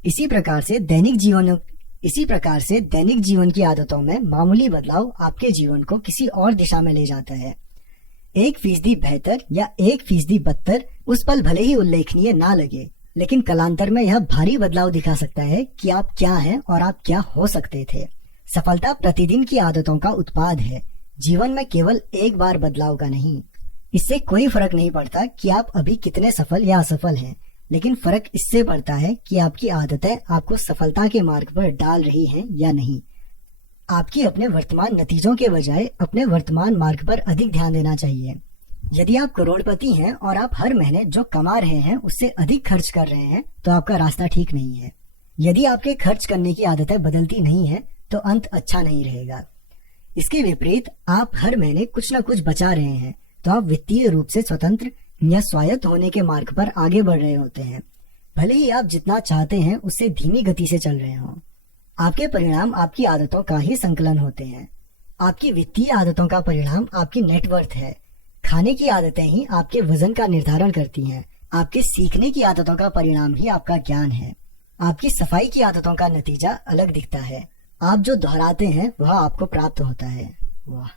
इसी प्रकार से दैनिक जीवन की आदतों में मामूली बदलाव आपके जीवन को किसी और दिशा में ले जाता है। 1% बेहतर या 1% बदतर उस पल भले ही उल्लेखनीय ना लगे, लेकिन कालांतर में यह भारी बदलाव दिखा सकता है कि आप क्या हैं और आप क्या हो सकते थे। सफलता प्रतिदिन की आदतों का उत्पाद है, जीवन में केवल एक बार बदलाव का नहीं। इससे कोई फर्क नहीं पड़ता कि आप अभी कितने सफल या असफल हैं, लेकिन फर्क इससे पड़ता है कि आपकी आदतें आपको सफलता के मार्ग पर डाल रही हैं या नहीं। आपकी अपने वर्तमान नतीजों के बजाय अपने वर्तमान मार्ग पर अधिक ध्यान देना चाहिए। यदि आप करोड़पति हैं और आप हर महीने जो कमा रहे हैं उससे अधिक खर्च कर रहे हैं तो आपका रास्ता ठीक नहीं है। यदि आपके खर्च करने की आदतें बदलती नहीं है तो अंत अच्छा नहीं रहेगा। इसके विपरीत आप हर महीने कुछ न कुछ बचा रहे हैं तो आप वित्तीय रूप से स्वतंत्र या स्वायत्त होने के मार्ग पर आगे बढ़ रहे होते हैं। भले ही आप जितना चाहते हैं उससे धीमी गति से चल रहे हों। आपके परिणाम आपकी आदतों का ही संकलन होते हैं। आपकी वित्तीय आदतों का परिणाम आपकी नेटवर्थ है। खाने की आदतें ही आपके वजन का निर्धारण करती हैं। आपके सीखने की आदतों का परिणाम ही आपका ज्ञान है। आपकी सफाई की आदतों का नतीजा अलग दिखता है। आप जो दोहराते हैं वह आपको प्राप्त होता है। वाह!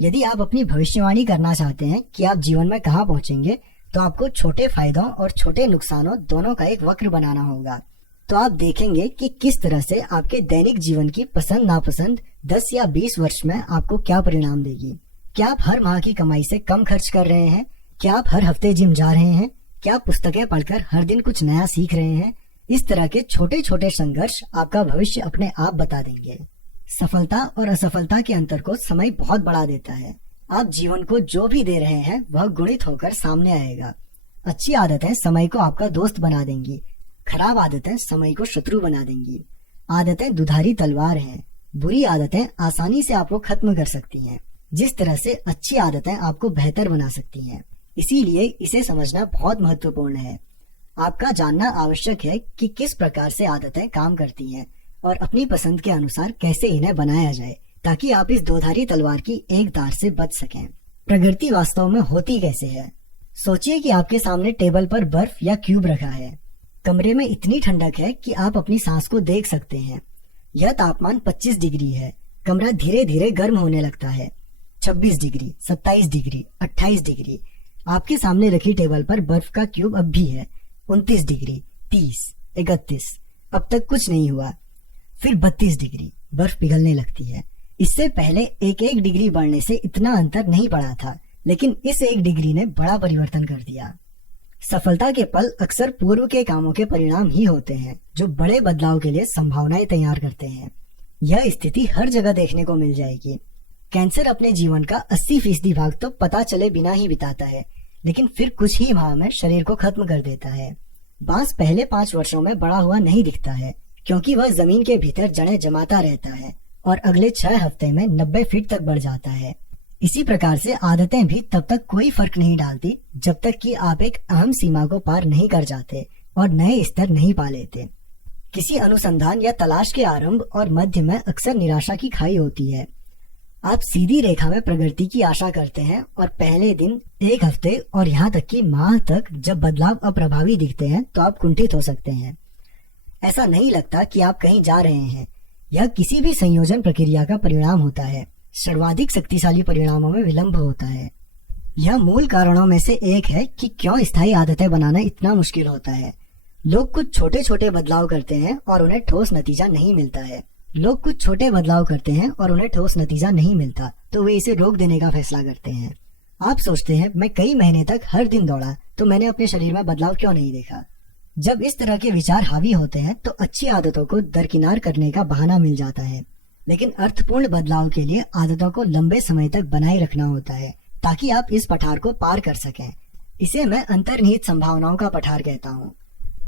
यदि आप अपनी भविष्यवाणी करना चाहते हैं कि आप जीवन में कहाँ पहुंचेंगे तो आपको छोटे फायदों और छोटे नुकसानों दोनों का एक वक्र बनाना होगा। तो आप देखेंगे कि किस तरह से आपके दैनिक जीवन की पसंद नापसंद 10 या 20 वर्ष में आपको क्या परिणाम देगी। क्या आप हर माह की कमाई से कम खर्च कर रहे हैं? क्या आप हर हफ्ते जिम जा रहे हैं? क्या आप पुस्तकें पढ़कर हर दिन कुछ नया सीख रहे हैं? इस तरह के छोटे छोटे संघर्ष आपका भविष्य अपने आप बता देंगे। सफलता और असफलता के अंतर को समय बहुत बढ़ा देता है। आप जीवन को जो भी दे रहे हैं वह गुणित होकर सामने आएगा। अच्छी आदतें समय को आपका दोस्त बना देंगी, खराब आदतें समय को शत्रु बना देंगी। आदतें दुधारी तलवार हैं। बुरी आदतें आसानी से आपको खत्म कर सकती हैं, जिस तरह से अच्छी आदतें आपको बेहतर बना सकती हैं। इसीलिए इसे समझना बहुत महत्वपूर्ण है। आपका जानना आवश्यक है कि किस प्रकार से आदतें काम करती हैं और अपनी पसंद के अनुसार कैसे इन्हें बनाया जाए, ताकि आप इस दोधारी तलवार की एक धार से बच सकें। प्रगति वास्तव में होती कैसे है? सोचिए कि आपके सामने टेबल पर बर्फ या क्यूब रखा है। कमरे में इतनी ठंडक है कि आप अपनी सांस को देख सकते हैं। यह तापमान 25 डिग्री है। कमरा धीरे धीरे गर्म होने लगता है। 26 डिग्री, 27 डिग्री, 28 डिग्री। आपके सामने रखी टेबल पर बर्फ का क्यूब अब भी है। 29 डिग्री, 30, 31। अब तक कुछ नहीं हुआ। फिर 32 डिग्री, बर्फ पिघलने लगती है। इससे पहले एक डिग्री बढ़ने से इतना अंतर नहीं पड़ा था, लेकिन इस 1 डिग्री ने बड़ा परिवर्तन कर दिया। सफलता के पल अक्सर पूर्व के कामों के परिणाम ही होते हैं, जो बड़े बदलाव के लिए संभावनाएं तैयार करते हैं। यह स्थिति हर जगह देखने को मिल जाएगी। कैंसर अपने जीवन का 80% भाग तो पता चले बिना ही बिताता है, लेकिन फिर कुछ ही माह में शरीर को खत्म कर देता है। बांस पहले 5 वर्षों में बड़ा हुआ नहीं दिखता है, क्योंकि वह जमीन के भीतर जड़ें जमाता रहता है और अगले 6 हफ्ते में 90 फीट तक बढ़ जाता है। इसी प्रकार से आदतें भी तब तक कोई फर्क नहीं डालती जब तक कि आप एक अहम सीमा को पार नहीं कर जाते और नए स्तर नहीं पा लेते। किसी अनुसंधान या तलाश के आरंभ और मध्य में अक्सर निराशा की खाई होती है। आप सीधी रेखा में प्रगति की आशा करते हैं और पहले दिन, एक हफ्ते और यहाँ तक कि माह तक जब बदलाव अप्रभावी दिखते हैं तो आप कुंठित हो सकते हैं। ऐसा नहीं लगता कि आप कहीं जा रहे हैं। यह किसी भी संयोजन प्रक्रिया का परिणाम होता है। सर्वाधिक शक्तिशाली परिणामों में विलंब होता है। यह मूल कारणों में से एक है कि क्यों स्थायी आदतें बनाना इतना मुश्किल होता है। लोग कुछ छोटे छोटे बदलाव करते हैं और उन्हें ठोस नतीजा नहीं मिलता तो वे इसे रोक देने का फैसला करते हैं। आप सोचते हैं, मैं कई महीने तक हर दिन दौड़ा तो मैंने अपने शरीर में बदलाव क्यों नहीं देखा। जब इस तरह के विचार हावी होते हैं तो अच्छी आदतों को दरकिनार करने का बहाना मिल जाता है। लेकिन अर्थपूर्ण बदलाव के लिए आदतों को लंबे समय तक बनाए रखना होता है ताकि आप इस पठार को पार कर सकें। इसे मैं अंतर्निहित संभावनाओं का पठार कहता हूँ।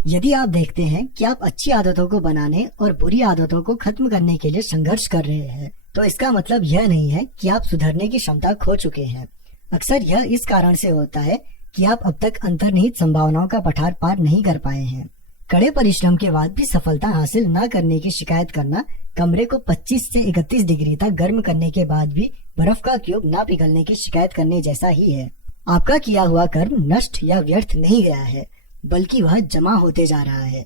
यदि आप देखते हैं कि आप अच्छी आदतों को बनाने और बुरी आदतों को खत्म करने के लिए संघर्ष कर रहे हैं, तो इसका मतलब यह नहीं है कि आप सुधरने की क्षमता खो चुके हैं। अक्सर यह इस कारण से होता है कि आप अब तक अंतर्निहित संभावनाओं का पठार पार नहीं कर पाए हैं। कड़े परिश्रम के बाद भी सफलता हासिल न करने की शिकायत करना कमरे को 25 से 31 डिग्री तक गर्म करने के बाद भी बर्फ का क्यूब न पिघलने की शिकायत करने जैसा ही है। आपका किया हुआ कर्म नष्ट या व्यर्थ नहीं गया है, बल्कि वह जमा होते जा रहा है।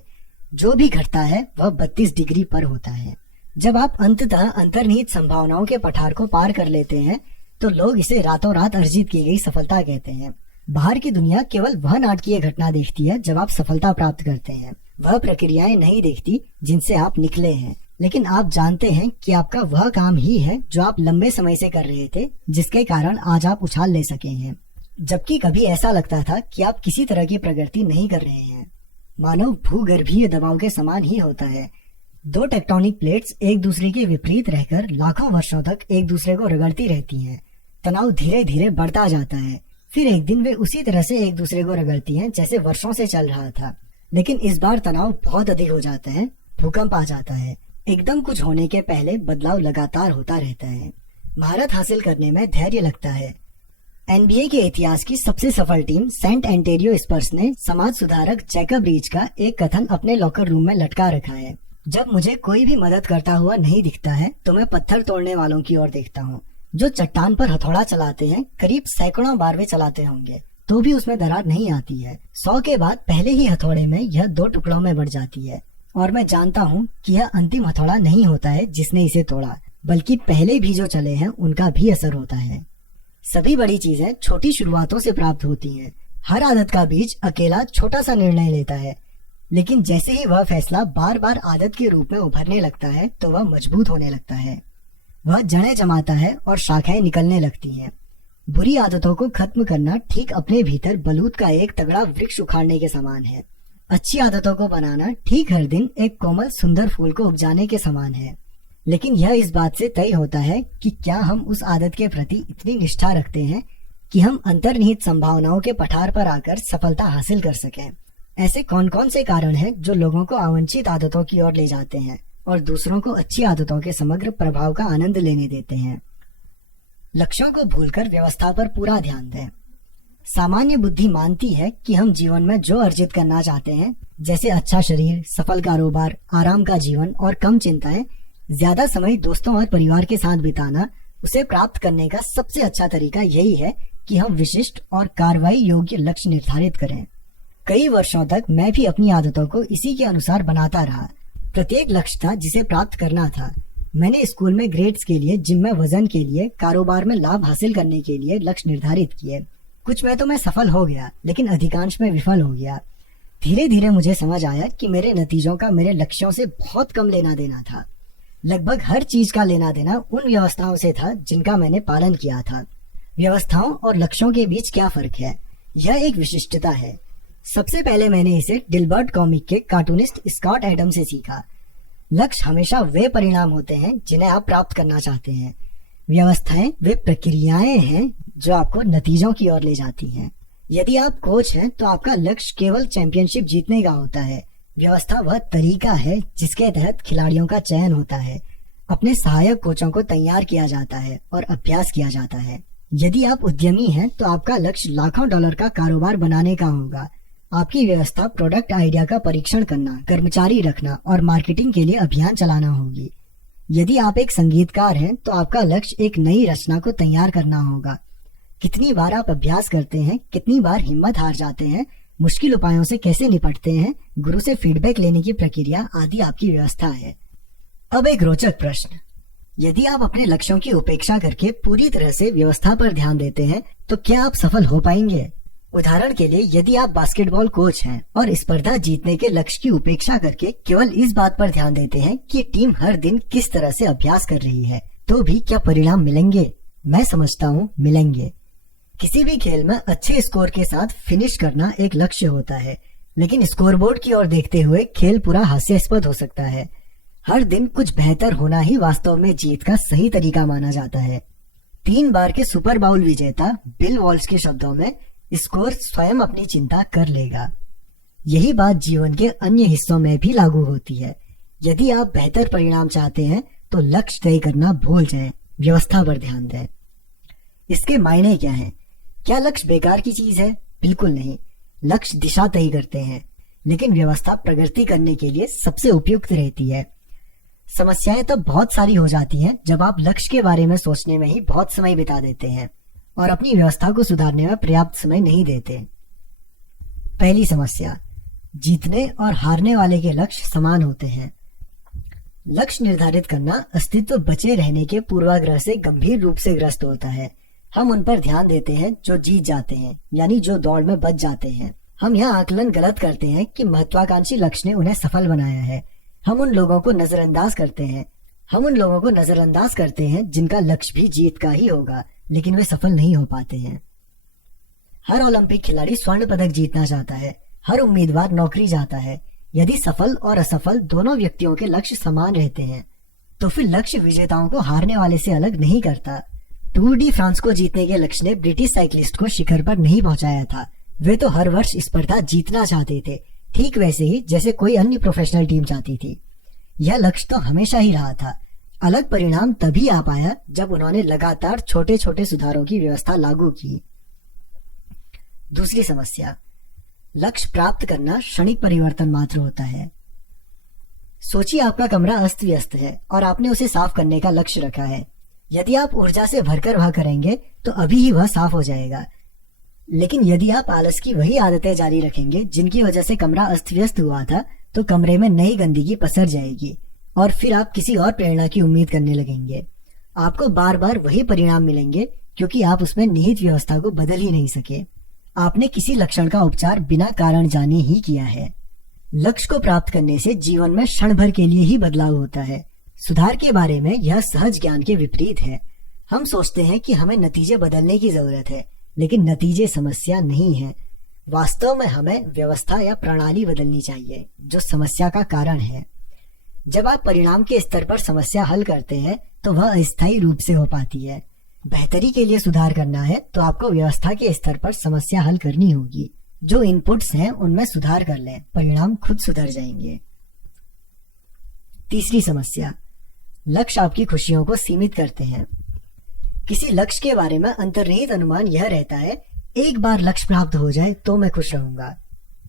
जो भी घटता है वह 32 डिग्री पर होता है। जब आप अंततः अंतर्निहित संभावनाओं के पठार को पार कर लेते हैं तो लोग इसे रातों रात अर्जित की गई सफलता कहते हैं। बाहर की दुनिया केवल वह नाटकीय घटना देखती है जब आप सफलता प्राप्त करते हैं। वह प्रक्रियाएं नहीं देखती जिनसे आप निकले हैं। लेकिन आप जानते हैं कि आपका वह काम ही है जो आप लंबे समय से कर रहे थे, जिसके कारण आज आप उछाल ले सके हैं, जबकि कभी ऐसा लगता था कि आप किसी तरह की प्रगति नहीं कर रहे हैं। मानव भूगर्भीय दबाव के समान ही होता है। दो टेक्टोनिक प्लेट्स एक दूसरे के विपरीत रहकर लाखों वर्षों तक एक दूसरे को रगड़ती रहती हैं। तनाव धीरे धीरे बढ़ता जाता है। फिर एक दिन वे उसी तरह से एक दूसरे को रगड़ती हैं जैसे वर्षों से चल रहा था। लेकिन इस बार तनाव बहुत अधिक हो जाता है। भूकंप आ जाता है। एकदम कुछ होने के पहले बदलाव लगातार होता रहता है। महारत हासिल करने में धैर्य लगता है। एनबीए के इतिहास की सबसे सफल टीम सेंट एंटेरियो स्पर्स ने समाज सुधारक जैकब रीच का एक कथन अपने लॉकर रूम में लटका रखा है। जब मुझे कोई भी मदद करता हुआ नहीं दिखता है तो मैं पत्थर तोड़ने वालों की ओर देखता हूँ। जो चट्टान पर हथौड़ा चलाते हैं करीब सैकड़ों बार वे चलाते होंगे तो भी उसमें दरार नहीं आती है। 100 के बाद पहले ही हथौड़े में यह 2 टुकड़ों में बढ़ जाती है। और मैं जानता हूँ कि यह अंतिम हथौड़ा नहीं होता है जिसने इसे तोड़ा, बल्कि पहले भी जो चले हैं उनका भी असर होता है। सभी बड़ी चीजें छोटी शुरुआतों से प्राप्त होती हैं। हर आदत का बीज अकेला छोटा सा निर्णय लेता है, लेकिन जैसे ही वह फैसला बार बार आदत के रूप में उभरने लगता है तो वह मजबूत होने लगता है। वह जड़ें जमाता है और शाखाएं निकलने लगती हैं। बुरी आदतों को खत्म करना ठीक अपने भीतर बलूत का एक तगड़ा वृक्ष उखाड़ने के समान है। अच्छी आदतों को बनाना ठीक हर दिन एक कोमल सुंदर फूल को उपजाने के समान है। लेकिन यह इस बात से तय होता है कि क्या हम उस आदत के प्रति इतनी निष्ठा रखते हैं कि हम अंतर्निहित संभावनाओं के पठार पर आकर सफलता हासिल कर सकें। ऐसे कौन कौन से कारण हैं जो लोगों को अवांछित आदतों की ओर ले जाते हैं और दूसरों को अच्छी आदतों के समग्र प्रभाव का आनंद लेने देते हैं। लक्ष्यों को भूलकर व्यवस्था पर पूरा ध्यान दें। सामान्य बुद्धि मानती है कि हम जीवन में जो अर्जित करना चाहते हैं, जैसे अच्छा शरीर, सफल कारोबार, आराम का जीवन और कम चिंताएं, ज्यादा समय दोस्तों और परिवार के साथ बिताना, उसे प्राप्त करने का सबसे अच्छा तरीका यही है कि हम विशिष्ट और कार्रवाई योग्य लक्ष्य निर्धारित करें। कई वर्षों तक मैं भी अपनी आदतों को इसी के अनुसार बनाता रहा। प्रत्येक लक्ष्य था जिसे प्राप्त करना था। मैंने स्कूल में ग्रेड्स के लिए, जिम में वजन के लिए, कारोबार में लाभ हासिल करने के लिए लक्ष्य निर्धारित किए। कुछ में तो मैं सफल हो गया, लेकिन अधिकांश में विफल हो गया। धीरे धीरे मुझे समझ आया कि मेरे नतीजों का मेरे लक्ष्यों से बहुत कम लेना देना था। लगभग हर चीज का लेना देना उन व्यवस्थाओं से था जिनका मैंने पालन किया था। व्यवस्थाओं और लक्ष्यों के बीच क्या फर्क है? यह एक विशिष्टता है। सबसे पहले मैंने इसे डिल्बर्ट कॉमिक के कार्टूनिस्ट स्कॉट एडम से सीखा। लक्ष्य हमेशा वे परिणाम होते हैं जिन्हें आप प्राप्त करना चाहते हैं। व्यवस्थाएं वे प्रक्रियाएं हैं जो आपको नतीजों की ओर ले जाती हैं। यदि आप कोच हैं तो आपका लक्ष्य केवल चैंपियनशिप जीतने का होता है। व्यवस्था वह तरीका है जिसके तहत खिलाड़ियों का चयन होता है, अपने सहायक कोचों को तैयार किया जाता है और अभ्यास किया जाता है। यदि आप उद्यमी हैं तो आपका लक्ष्य लाखों डॉलर का कारोबार बनाने का होगा। आपकी व्यवस्था प्रोडक्ट आइडिया का परीक्षण करना, कर्मचारी रखना और मार्केटिंग के लिए अभियान चलाना होगी। यदि आप एक संगीतकार हैं तो आपका लक्ष्य एक नई रचना को तैयार करना होगा। कितनी बार आप अभ्यास करते हैं, कितनी बार हिम्मत हार जाते हैं, मुश्किल उपायों से कैसे निपटते हैं, गुरु से फीडबैक लेने की प्रक्रिया आदि आपकी व्यवस्था है। अब एक रोचक प्रश्न, यदि आप अपने लक्ष्यों की उपेक्षा करके पूरी तरह से व्यवस्था पर ध्यान देते हैं तो क्या आप सफल हो पाएंगे? उदाहरण के लिए, यदि आप बास्केटबॉल कोच हैं और स्पर्धा जीतने के लक्ष्य की उपेक्षा करके केवल इस बात पर ध्यान देते हैं कि टीम हर दिन किस तरह से अभ्यास कर रही है, तो भी क्या परिणाम मिलेंगे? मैं समझता हूँ मिलेंगे। किसी भी खेल में अच्छे स्कोर के साथ फिनिश करना एक लक्ष्य होता है, लेकिन स्कोरबोर्ड की ओर देखते हुए खेल पूरा हास्यास्पद हो सकता है। हर दिन कुछ बेहतर होना ही वास्तव में जीत का सही तरीका माना जाता है। 3 बार के सुपर बाउल विजेता बिल वॉल्श के शब्दों में, स्कोर स्वयं अपनी चिंता कर लेगा। यही बात जीवन के अन्य हिस्सों में भी लागू होती है। यदि आप बेहतर परिणाम चाहते हैं तो लक्ष्य तय करना भूल जाएं, व्यवस्था पर ध्यान दें। इसके मायने क्या हैं? क्या लक्ष्य बेकार की चीज है? बिल्कुल नहीं। लक्ष्य दिशा तय करते हैं, लेकिन व्यवस्था प्रगति करने के लिए सबसे उपयुक्त रहती है। समस्याएं तब बहुत सारी हो जाती हैं जब आप लक्ष्य के बारे में सोचने में ही बहुत समय बिता देते हैं और अपनी व्यवस्था को सुधारने में पर्याप्त समय नहीं देते। पहली समस्या, जीतने और हारने वाले के लक्ष्य समान होते हैं। लक्ष्य निर्धारित करना अस्तित्व बचे रहने के पूर्वाग्रह से गंभीर रूप से ग्रस्त होता है। हम उन पर ध्यान देते हैं जो जीत जाते हैं, यानी जो दौड़ में बच जाते हैं। हम यह आकलन गलत करते हैं कि महत्वाकांक्षी लक्ष्य ने उन्हें सफल बनाया है। हम उन लोगों को नजरअंदाज करते हैं जिनका लक्ष्य भी जीत का ही होगा, लेकिन वे सफल नहीं हो पाते हैं। हर ओलंपिक खिलाड़ी स्वर्ण पदक जीतना चाहता है, हर उम्मीदवार नौकरी चाहता है। यदि सफल और असफल दोनों व्यक्तियों के लक्ष्य समान रहते हैं तो फिर लक्ष्य विजेताओं को हारने वाले से अलग नहीं करता। टूर डी फ्रांस को जीतने के लक्ष्य ने ब्रिटिश साइकिलिस्ट को शिखर पर नहीं पहुंचाया था। वे तो हर वर्ष स्पर्धा जीतना चाहते थे, ठीक वैसे ही जैसे कोई अन्य प्रोफेशनल टीम चाहती थी। यह लक्ष्य तो हमेशा ही रहा था। अलग परिणाम तभी आ पाया जब उन्होंने लगातार छोटे छोटे सुधारों की व्यवस्था लागू की। दूसरी समस्या, लक्ष्य प्राप्त करना क्षणिक परिवर्तन मात्र होता है। सोचिए आपका कमरा अस्त व्यस्त है और आपने उसे साफ करने का लक्ष्य रखा है। यदि आप ऊर्जा से भरकर वह करेंगे तो अभी ही वह साफ हो जाएगा, लेकिन यदि आप आलस की वही आदतें जारी रखेंगे जिनकी वजह से कमरा अस्त व्यस्त हुआ था, तो कमरे में नई गंदगी पसर जाएगी और फिर आप किसी और प्रेरणा की उम्मीद करने लगेंगे। आपको बार बार वही परिणाम मिलेंगे क्योंकि आप उसमें निहित व्यवस्था को बदल ही नहीं सके। आपने किसी लक्षण का उपचार बिना कारण जाने ही किया है। लक्ष्य को प्राप्त करने से जीवन में क्षण भर के लिए ही बदलाव होता है। सुधार के बारे में यह सहज ज्ञान के विपरीत है। हम सोचते हैं कि हमें नतीजे बदलने की जरूरत है, लेकिन नतीजे समस्या नहीं है। वास्तव में हमें व्यवस्था या प्रणाली बदलनी चाहिए जो समस्या का कारण है। जब आप परिणाम के स्तर पर समस्या हल करते हैं तो वह अस्थायी रूप से हो पाती है। बेहतरी के लिए सुधार करना है तो आपको व्यवस्था के स्तर पर समस्या हल करनी होगी। जो इनपुट्स हैं उनमें सुधार कर लें, परिणाम खुद सुधर जाएंगे। तीसरी समस्या, लक्ष्य आपकी खुशियों को सीमित करते हैं। किसी लक्ष्य के बारे में अंतर्निहित अनुमान यह रहता है, एक बार लक्ष्य प्राप्त हो जाए तो मैं खुश रहूंगा।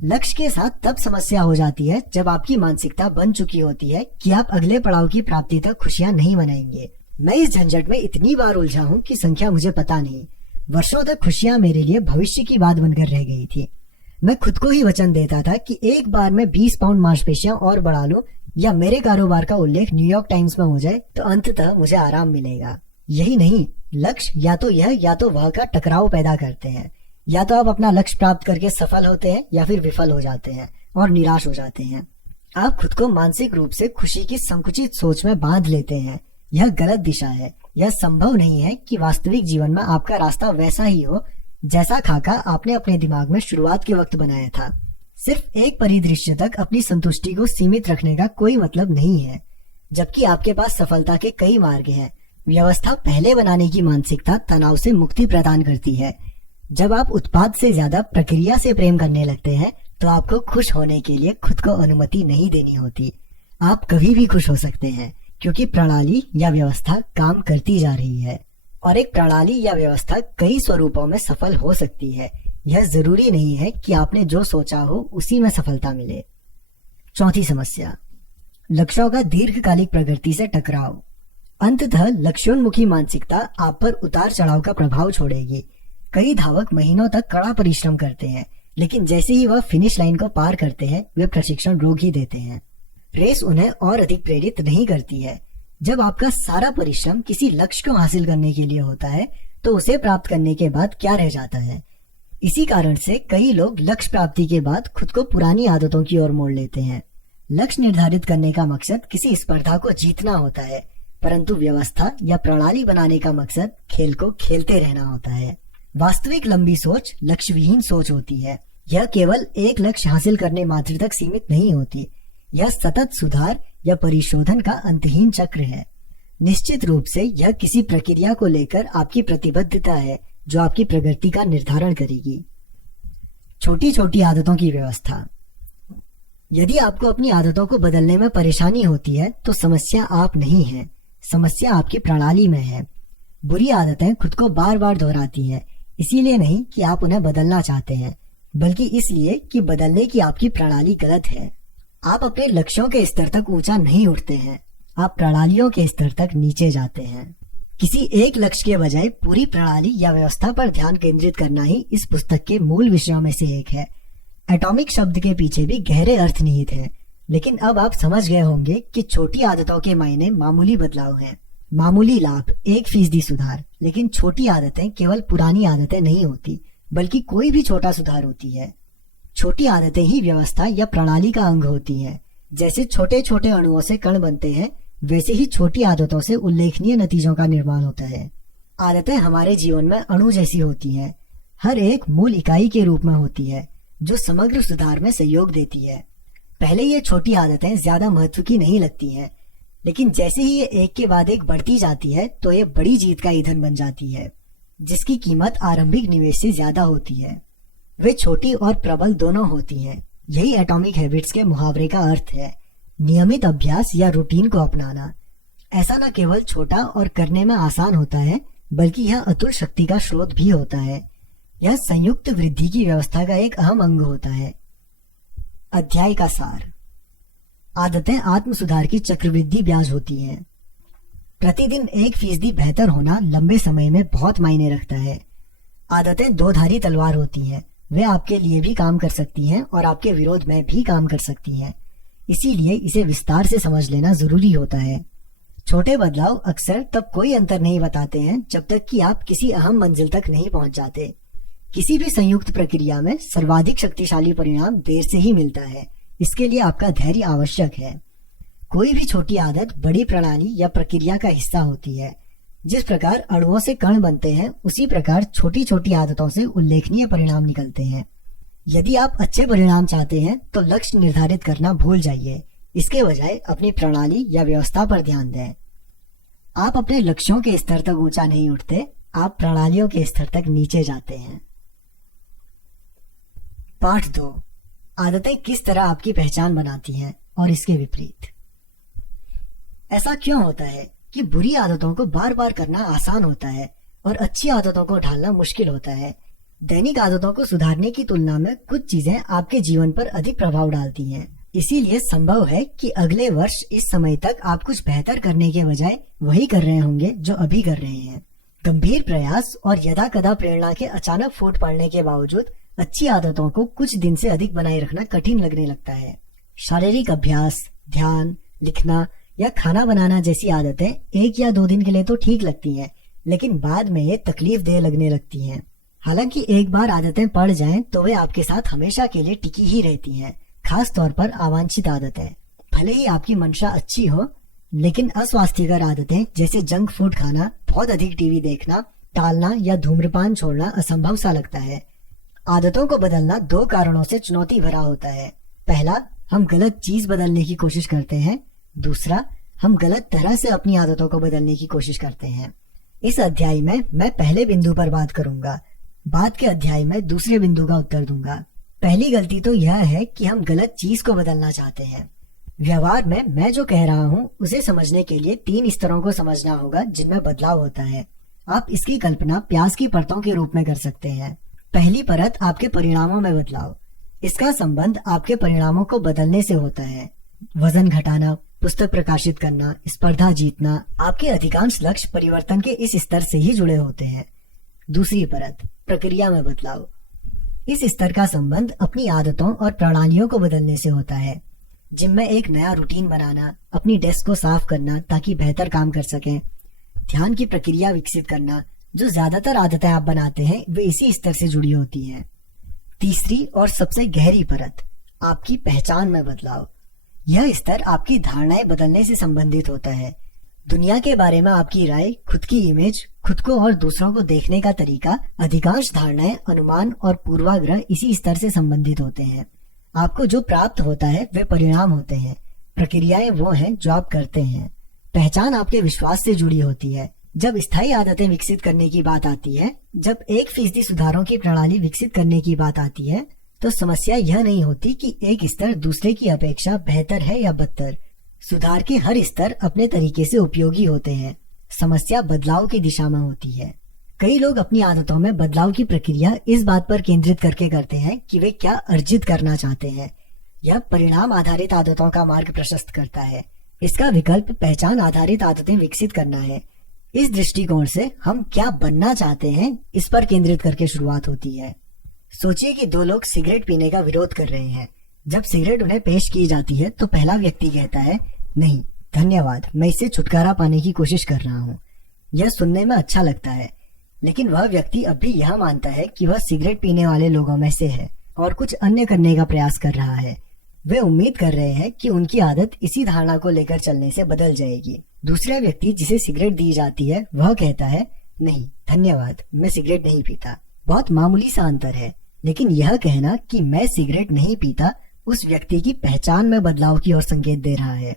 लक्ष्य के साथ तब समस्या हो जाती है जब आपकी मानसिकता बन चुकी होती है कि आप अगले पड़ाव की प्राप्ति तक खुशियां नहीं मनाएंगे। मैं इस झंझट में इतनी बार उलझा हूँ कि संख्या मुझे पता नहीं। वर्षों तक खुशियां मेरे लिए भविष्य की बात बनकर रह गई थी। मैं खुद को ही वचन देता था कि एक बार मैं 20 पाउंड मांसपेशियां और बढ़ा लूं या मेरे कारोबार का उल्लेख न्यूयॉर्क टाइम्स में हो जाए तो अंततः मुझे आराम मिलेगा। यही नहीं, लक्ष्य या तो यह या तो वह का टकराव पैदा करते हैं। या तो आप अपना लक्ष्य प्राप्त करके सफल होते हैं या फिर विफल हो जाते हैं और निराश हो जाते हैं। आप खुद को मानसिक रूप से खुशी की संकुचित सोच में बांध लेते हैं। यह गलत दिशा है। यह संभव नहीं है कि वास्तविक जीवन में आपका रास्ता वैसा ही हो जैसा खाका आपने अपने दिमाग में शुरुआत के वक्त बनाया था। सिर्फ एक परिदृश्य तक अपनी संतुष्टि को सीमित रखने का कोई मतलब नहीं है, जबकि आपके पास सफलता के कई मार्ग हैं। व्यवस्था पहले बनाने की मानसिकता तनाव से मुक्ति प्रदान करती है। जब आप उत्पाद से ज्यादा प्रक्रिया से प्रेम करने लगते हैं तो आपको खुश होने के लिए खुद को अनुमति नहीं देनी होती। आप कभी भी खुश हो सकते हैं क्योंकि प्रणाली या व्यवस्था काम करती जा रही है, और एक प्रणाली या व्यवस्था कई स्वरूपों में सफल हो सकती है। यह जरूरी नहीं है कि आपने जो सोचा हो उसी में सफलता मिले। चौथी समस्या, लक्ष्यों का दीर्घकालिक प्रगति से टकराव। अंततः लक्ष्योन्मुखी मानसिकता आप पर उतार चढ़ाव का प्रभाव छोड़ेगी। कई धावक महीनों तक कड़ा परिश्रम करते हैं, लेकिन जैसे ही वह फिनिश लाइन को पार करते हैं वे प्रशिक्षण रोक ही देते हैं। रेस उन्हें और अधिक प्रेरित नहीं करती है। जब आपका सारा परिश्रम किसी लक्ष्य को हासिल करने के लिए होता है तो उसे प्राप्त करने के बाद क्या रह जाता है। इसी कारण से कई लोग लक्ष्य प्राप्ति के बाद खुद को पुरानी आदतों की ओर मोड़ लेते हैं। लक्ष्य निर्धारित करने का मकसद किसी स्पर्धा को जीतना होता है, परंतु व्यवस्था या प्रणाली बनाने का मकसद खेल को खेलते रहना होता है। वास्तविक लंबी सोच लक्ष्यविहीन सोच होती है। यह केवल एक लक्ष्य हासिल करने मात्र तक सीमित नहीं होती। यह सतत सुधार या परिशोधन का अंतहीन चक्र है। निश्चित रूप से यह किसी प्रक्रिया को लेकर आपकी प्रतिबद्धता है जो आपकी प्रगति का निर्धारण करेगी। छोटी छोटी आदतों की व्यवस्था। यदि आपको अपनी आदतों को बदलने में परेशानी होती है तो समस्या आप नहीं है, समस्या आपकी प्रणाली में है। बुरी आदतें खुद को बार बार दोहराती हैं, इसीलिए नहीं कि आप उन्हें बदलना चाहते हैं, बल्कि इसलिए कि बदलने की आपकी प्रणाली गलत है। आप अपने लक्ष्यों के स्तर तक ऊंचा नहीं उठते हैं, आप प्रणालियों के स्तर तक नीचे जाते हैं। किसी एक लक्ष्य के बजाय पूरी प्रणाली या व्यवस्था पर ध्यान केंद्रित करना ही इस पुस्तक के मूल विषयों में से एक है। एटॉमिक शब्द के पीछे भी गहरे अर्थ निहित हैं, लेकिन अब आप समझ गए होंगे कि छोटी आदतों के मायने मामूली बदलाव हैं। मामूली लाभ 1% सुधार, लेकिन छोटी आदतें केवल पुरानी आदतें नहीं होती, बल्कि कोई भी छोटा सुधार होती है। छोटी आदतें ही व्यवस्था या प्रणाली का अंग होती हैं। जैसे छोटे छोटे अणुओं से कण बनते हैं, वैसे ही छोटी आदतों से उल्लेखनीय नतीजों का निर्माण होता है। आदतें हमारे जीवन में अणु जैसी होती हैं, हर एक मूल इकाई के रूप में होती है जो समग्र सुधार में सहयोग देती है। पहले ये छोटी आदतें ज्यादा महत्व की नहीं लगती हैं, लेकिन जैसे ही ये एक के बाद एक बढ़ती जाती है तो ये बड़ी जीत का ईंधन बन जाती है, जिसकी कीमत आरंभिक निवेश से ज्यादा होती है। वे छोटी और प्रबल दोनों होती हैं। यही एटॉमिक हैबिट्स के मुहावरे का अर्थ है, नियमित अभ्यास या रूटीन को अपनाना। ऐसा न केवल छोटा और करने में आसान होता है, बल्कि यह अतुल शक्ति का स्रोत भी होता है। यह संयुक्त वृद्धि की व्यवस्था का एक अहम अंग होता है। अध्याय का सार। आदतें आत्म सुधार की चक्रवृद्धि ब्याज होती हैं। प्रतिदिन 1% बेहतर होना लंबे समय में बहुत मायने रखता है। आदतें दो धारी तलवार होती हैं, वे आपके लिए भी काम कर सकती हैं और आपके विरोध में भी काम कर सकती हैं। इसीलिए इसे विस्तार से समझ लेना जरूरी होता है। छोटे बदलाव अक्सर तब कोई अंतर नहीं बताते हैं जब तक कि आप किसी अहम मंजिल तक नहीं पहुंच जाते। किसी भी संयुक्त प्रक्रिया में सर्वाधिक शक्तिशाली परिणाम देर से ही मिलता है, इसके लिए आपका धैर्य आवश्यक है। कोई भी छोटी आदत बड़ी प्रणाली या प्रक्रिया का हिस्सा होती है। जिस प्रकार अणुओं से कण बनते हैं, उसी प्रकार छोटी छोटी आदतों से उल्लेखनीय परिणाम निकलते हैं। यदि आप अच्छे परिणाम चाहते हैं तो लक्ष्य निर्धारित करना भूल जाइए, इसके बजाय अपनी प्रणाली या व्यवस्था पर ध्यान दें। आप अपने लक्ष्यों के स्तर तक ऊंचा नहीं उठते, आप प्रणालियों के स्तर तक नीचे जाते हैं। पाठ 2, आदतें किस तरह आपकी पहचान बनाती हैं और इसके विपरीत। ऐसा क्यों होता है कि बुरी आदतों को बार बार करना आसान होता है और अच्छी आदतों को ढालना मुश्किल होता है। दैनिक आदतों को सुधारने की तुलना में कुछ चीजें आपके जीवन पर अधिक प्रभाव डालती हैं। इसीलिए संभव है कि अगले वर्ष इस समय तक आप कुछ बेहतर करने के बजाय वही कर रहे होंगे जो अभी कर रहे हैं। गंभीर प्रयास और यदाकदा प्रेरणा के अचानक फूट पड़ने के बावजूद अच्छी आदतों को कुछ दिन से अधिक बनाए रखना कठिन लगने लगता है। शारीरिक अभ्यास, ध्यान, लिखना या खाना बनाना जैसी आदतें 1 या 2 दिन के लिए तो ठीक लगती हैं, लेकिन बाद में ये तकलीफ देह लगने लगती हैं। हालांकि एक बार आदतें पड़ जाएं तो वे आपके साथ हमेशा के लिए टिकी ही रहती हैं, खास तौर पर अवांछित आदतें। भले ही आपकी मंशा अच्छी हो, लेकिन अस्वास्थ्यकर आदतें जैसे जंक फूड खाना, बहुत अधिक टीवी देखना, टालना या धूम्रपान छोड़ना असंभव सा लगता है। आदतों को बदलना 2 कारणों से चुनौती भरा होता है। पहला, हम गलत चीज बदलने की कोशिश करते हैं। दूसरा, हम गलत तरह से अपनी आदतों को बदलने की कोशिश करते हैं। इस अध्याय में मैं पहले बिंदु पर बात करूंगा, बाद के अध्याय में दूसरे बिंदु का उत्तर दूंगा। पहली गलती तो यह है कि हम गलत चीज को बदलना चाहते हैं। व्यवहार में मैं जो कह रहा हूँ उसे समझने के लिए 3 स्तरों को समझना होगा जिनमें बदलाव होता है। आप इसकी कल्पना प्याज की परतों के रूप में कर सकते हैं। पहली परत आपके परिणामों में बदलाव। इसका संबंध आपके परिणामों को बदलने से होता है। वजन घटाना, पुस्तक प्रकाशित करना, स्पर्धा जीतना, आपके अधिकांश लक्ष्य परिवर्तन के इस स्तर से ही जुड़े होते हैं। दूसरी परत, प्रक्रिया में बदलाव। इस स्तर का संबंध अपनी आदतों और प्रणालियों को बदलने से होता है। जिम में एक नया रूटीन बनाना, अपनी डेस्क को साफ करना ताकि बेहतर काम कर सकें, ध्यान की प्रक्रिया विकसित करना। जो ज्यादातर आदतें आप बनाते हैं वे इसी स्तर से जुड़ी होती हैं। तीसरी और सबसे गहरी परत, आपकी पहचान में बदलाव। यह स्तर आपकी धारणाएं बदलने से संबंधित होता है। दुनिया के बारे में आपकी राय, खुद की इमेज, खुद को और दूसरों को देखने का तरीका, अधिकांश धारणाएं, अनुमान और पूर्वाग्रह इसी स्तर से संबंधित होते हैं। आपको जो प्राप्त होता है वे परिणाम होते हैं, प्रक्रियाएं वो हैं जो आप करते हैं। पहचान आपके विश्वास से जुड़ी होती है। जब स्थायी आदतें विकसित करने की बात आती है, जब 1% सुधारों की प्रणाली विकसित करने की बात आती है, तो समस्या यह नहीं होती कि एक स्तर दूसरे की अपेक्षा बेहतर है या बदतर। सुधार के हर स्तर अपने तरीके से उपयोगी होते हैं। समस्या बदलाव की दिशा में होती है। कई लोग अपनी आदतों में बदलाव की प्रक्रिया इस बात पर केंद्रित करके करते हैं कि वे क्या अर्जित करना चाहते हैं। यह परिणाम आधारित आदतों का मार्ग प्रशस्त करता है। इसका विकल्प पहचान आधारित आदतें विकसित करना है। इस दृष्टिकोण से हम क्या बनना चाहते हैं इस पर केंद्रित करके शुरुआत होती है। सोचिए कि दो लोग सिगरेट पीने का विरोध कर रहे हैं। जब सिगरेट उन्हें पेश की जाती है तो पहला व्यक्ति कहता है, नहीं धन्यवाद, मैं इससे छुटकारा पाने की कोशिश कर रहा हूँ। यह सुनने में अच्छा लगता है, लेकिन वह व्यक्ति अब भी यह मानता है कि वह सिगरेट पीने वाले लोगों में से है और कुछ अन्य करने का प्रयास कर रहा है। वे उम्मीद कर रहे हैं कि उनकी आदत इसी धारणा को लेकर चलने से बदल जाएगी। दूसरा व्यक्ति जिसे सिगरेट दी जाती है वह कहता है, नहीं धन्यवाद, मैं सिगरेट नहीं पीता। बहुत मामूली सा अंतर है, लेकिन यह कहना कि मैं सिगरेट नहीं पीता उस व्यक्ति की पहचान में बदलाव की ओर संकेत दे रहा है।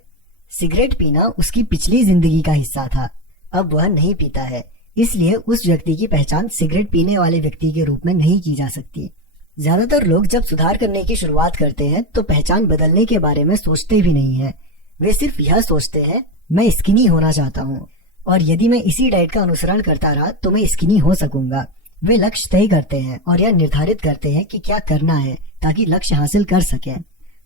सिगरेट पीना उसकी पिछली जिंदगी का हिस्सा था, अब वह नहीं पीता है, इसलिए उस व्यक्ति की पहचान सिगरेट पीने वाले व्यक्ति के रूप में नहीं की जा सकती। ज्यादातर लोग जब सुधार करने की शुरुआत करते हैं तो पहचान बदलने के बारे में सोचते भी नहीं है। वे सिर्फ यह सोचते हैं, मैं स्किनी होना चाहता हूँ और यदि मैं इसी डाइट का अनुसरण करता रहा तो मैं स्किनी हो सकूंगा। वे लक्ष्य तय करते हैं और यह निर्धारित करते हैं कि क्या करना है ताकि लक्ष्य हासिल कर सकें।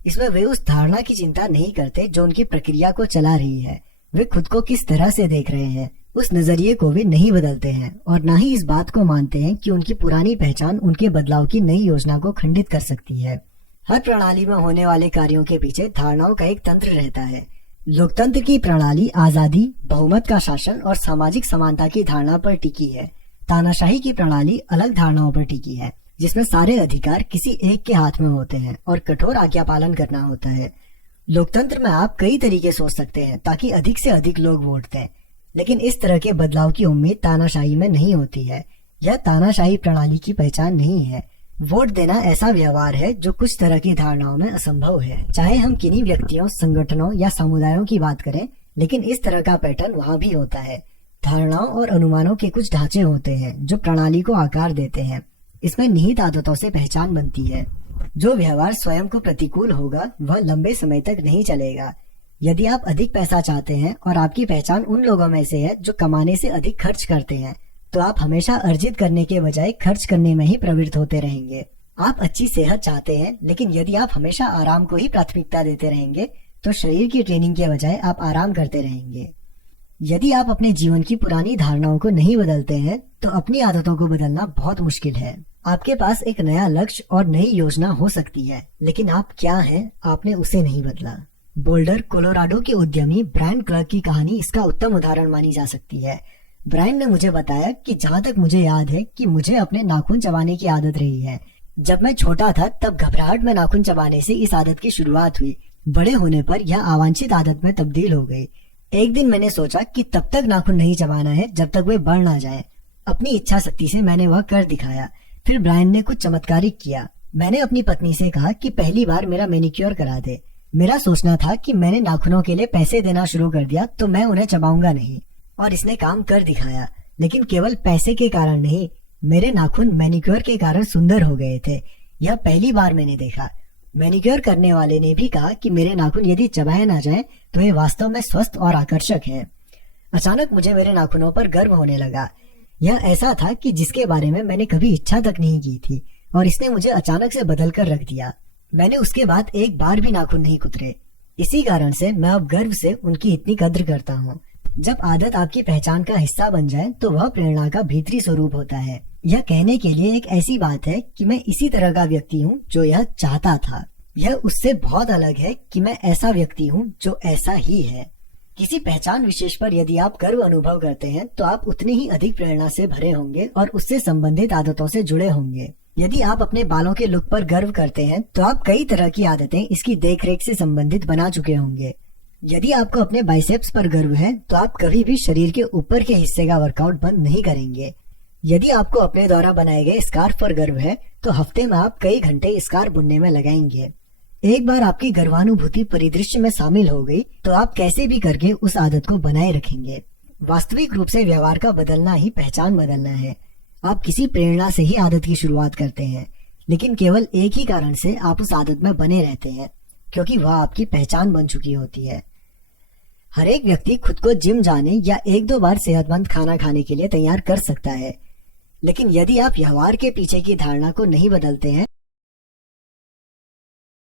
इसमें वे उस धारणा की चिंता नहीं करते जो उनकी प्रक्रिया को चला रही है। वे खुद को किस तरह से देख रहे हैं उस नजरिए को वे नहीं बदलते हैं और न ही इस बात को मानते हैं कि उनकी पुरानी पहचान उनके बदलाव की नई योजना को खंडित कर सकती है। हर प्रणाली में होने वाले कार्यों के पीछे धारणाओं का एक तंत्र रहता है। लोकतंत्र की प्रणाली आजादी, बहुमत का शासन और सामाजिक समानता की धारणा पर टिकी है। तानाशाही की प्रणाली अलग धारणाओं पर टिकी है, जिसमें सारे अधिकार किसी एक के हाथ में होते हैं और कठोर आज्ञा पालन करना होता है। लोकतंत्र में आप कई तरीके सोच सकते हैं ताकि अधिक से अधिक लोग वोट दें, लेकिन इस तरह के बदलाव की उम्मीद तानाशाही में नहीं होती है। यह तानाशाही प्रणाली की पहचान नहीं है। वोट देना ऐसा व्यवहार है जो कुछ तरह की धारणाओं में असंभव है। चाहे हम किन्हीं व्यक्तियों, संगठनों या समुदायों की बात करें, लेकिन इस तरह का पैटर्न वहाँ भी होता है। धारणाओं और अनुमानों के कुछ ढांचे होते हैं जो प्रणाली को आकार देते हैं। इसमें निहित आदतों से पहचान बनती है। जो व्यवहार स्वयं को प्रतिकूल होगा वह लंबे समय तक नहीं चलेगा। यदि आप अधिक पैसा चाहते हैं और आपकी पहचान उन लोगों में से है जो कमाने से अधिक खर्च करते हैं, तो आप हमेशा अर्जित करने के बजाय खर्च करने में ही प्रवृत्त होते रहेंगे। आप अच्छी सेहत चाहते हैं, लेकिन यदि आप हमेशा आराम को ही प्राथमिकता देते रहेंगे तो शरीर की ट्रेनिंग के बजाय आप आराम करते रहेंगे। यदि आप अपने जीवन की पुरानी धारणाओं को नहीं बदलते हैं तो अपनी आदतों को बदलना बहुत मुश्किल है। आपके पास एक नया लक्ष्य और नई योजना हो सकती है, लेकिन आप क्या हैं आपने उसे नहीं बदला। बोल्डर, कोलोराडो के उद्यमी ब्रायन क्लर्क की कहानी इसका उत्तम उदाहरण मानी जा सकती है। ब्रायन ने मुझे बताया कि जहाँ तक मुझे याद है कि मुझे अपने नाखून चबाने की आदत रही है। जब मैं छोटा था तब घबराहट में नाखून चबाने से इस आदत की शुरुआत हुई। बड़े होने पर यह अवांछित आदत में तब्दील हो गई। एक दिन मैंने सोचा कि तब तक नाखून नहीं चबाना है जब तक वे बढ़ ना जाए। अपनी इच्छा शक्ति से मैंने वह कर दिखाया। फिर ब्रायन ने कुछ चमत्कारिक किया। मैंने अपनी पत्नी से कहा कि पहली बार मेरा मैनिक्योर करा दे। मेरा सोचना था कि मैंने नाखूनों के लिए पैसे देना शुरू कर दिया तो मैं उन्हें चबाऊंगा नहीं, और इसने काम कर दिखाया। लेकिन केवल पैसे के कारण नहीं, मेरे नाखून मैनिक्योर के कारण सुंदर हो गए थे। यह पहली बार मैंने देखा। मैनिक्योर करने वाले ने भी कहा कि मेरे नाखून यदि चबाए ना जाए तो ये वास्तव में स्वस्थ और आकर्षक है। अचानक मुझे मेरे नाखूनों पर गर्व होने लगा। यह ऐसा था कि जिसके बारे में मैंने कभी इच्छा तक नहीं की थी और इसने मुझे अचानक से बदल कर रख दिया। मैंने उसके बाद एक बार भी नाखून नहीं कुतरे। इसी कारण से मैं अब गर्व से उनकी इतनी कद्र करता हूँ। जब आदत आपकी पहचान का हिस्सा बन जाए तो वह प्रेरणा का भीतरी स्वरूप होता है। यह कहने के लिए एक ऐसी बात है कि मैं इसी तरह का व्यक्ति हूँ जो यह चाहता था। यह उससे बहुत अलग है कि मैं ऐसा व्यक्ति हूँ जो ऐसा ही है। किसी पहचान विशेष पर यदि आप गर्व अनुभव करते हैं तो आप उतनी ही अधिक प्रेरणा से भरे होंगे और उससे संबंधित आदतों से जुड़े होंगे। यदि आप अपने बालों के लुक पर गर्व करते हैं तो आप कई तरह की आदतें इसकी देखरेख से संबंधित बना चुके होंगे। यदि आपको अपने बाइसेप्स पर गर्व है तो आप कभी भी शरीर के ऊपर के हिस्से का वर्कआउट बंद नहीं करेंगे। यदि आपको अपने द्वारा बनाए गए स्कार्फ पर गर्व है तो हफ्ते में आप कई घंटे स्कार्फ बुनने में लगाएंगे। एक बार आपकी गर्वानुभूति परिदृश्य में शामिल हो गई तो आप कैसे भी करके उस आदत को बनाए रखेंगे। वास्तविक रूप से व्यवहार का बदलना ही पहचान बदलना है। आप किसी प्रेरणा से ही आदत की शुरुआत करते हैं, लेकिन केवल एक ही कारण से आप उस आदत में बने रहते हैं, क्योंकि वह आपकी पहचान बन चुकी होती है। हर एक व्यक्ति खुद को जिम जाने या 1-2 बार सेहतमंद खाना खाने के लिए तैयार कर सकता है, लेकिन यदि आप व्यवहार के पीछे की धारणा को नहीं बदलते हैं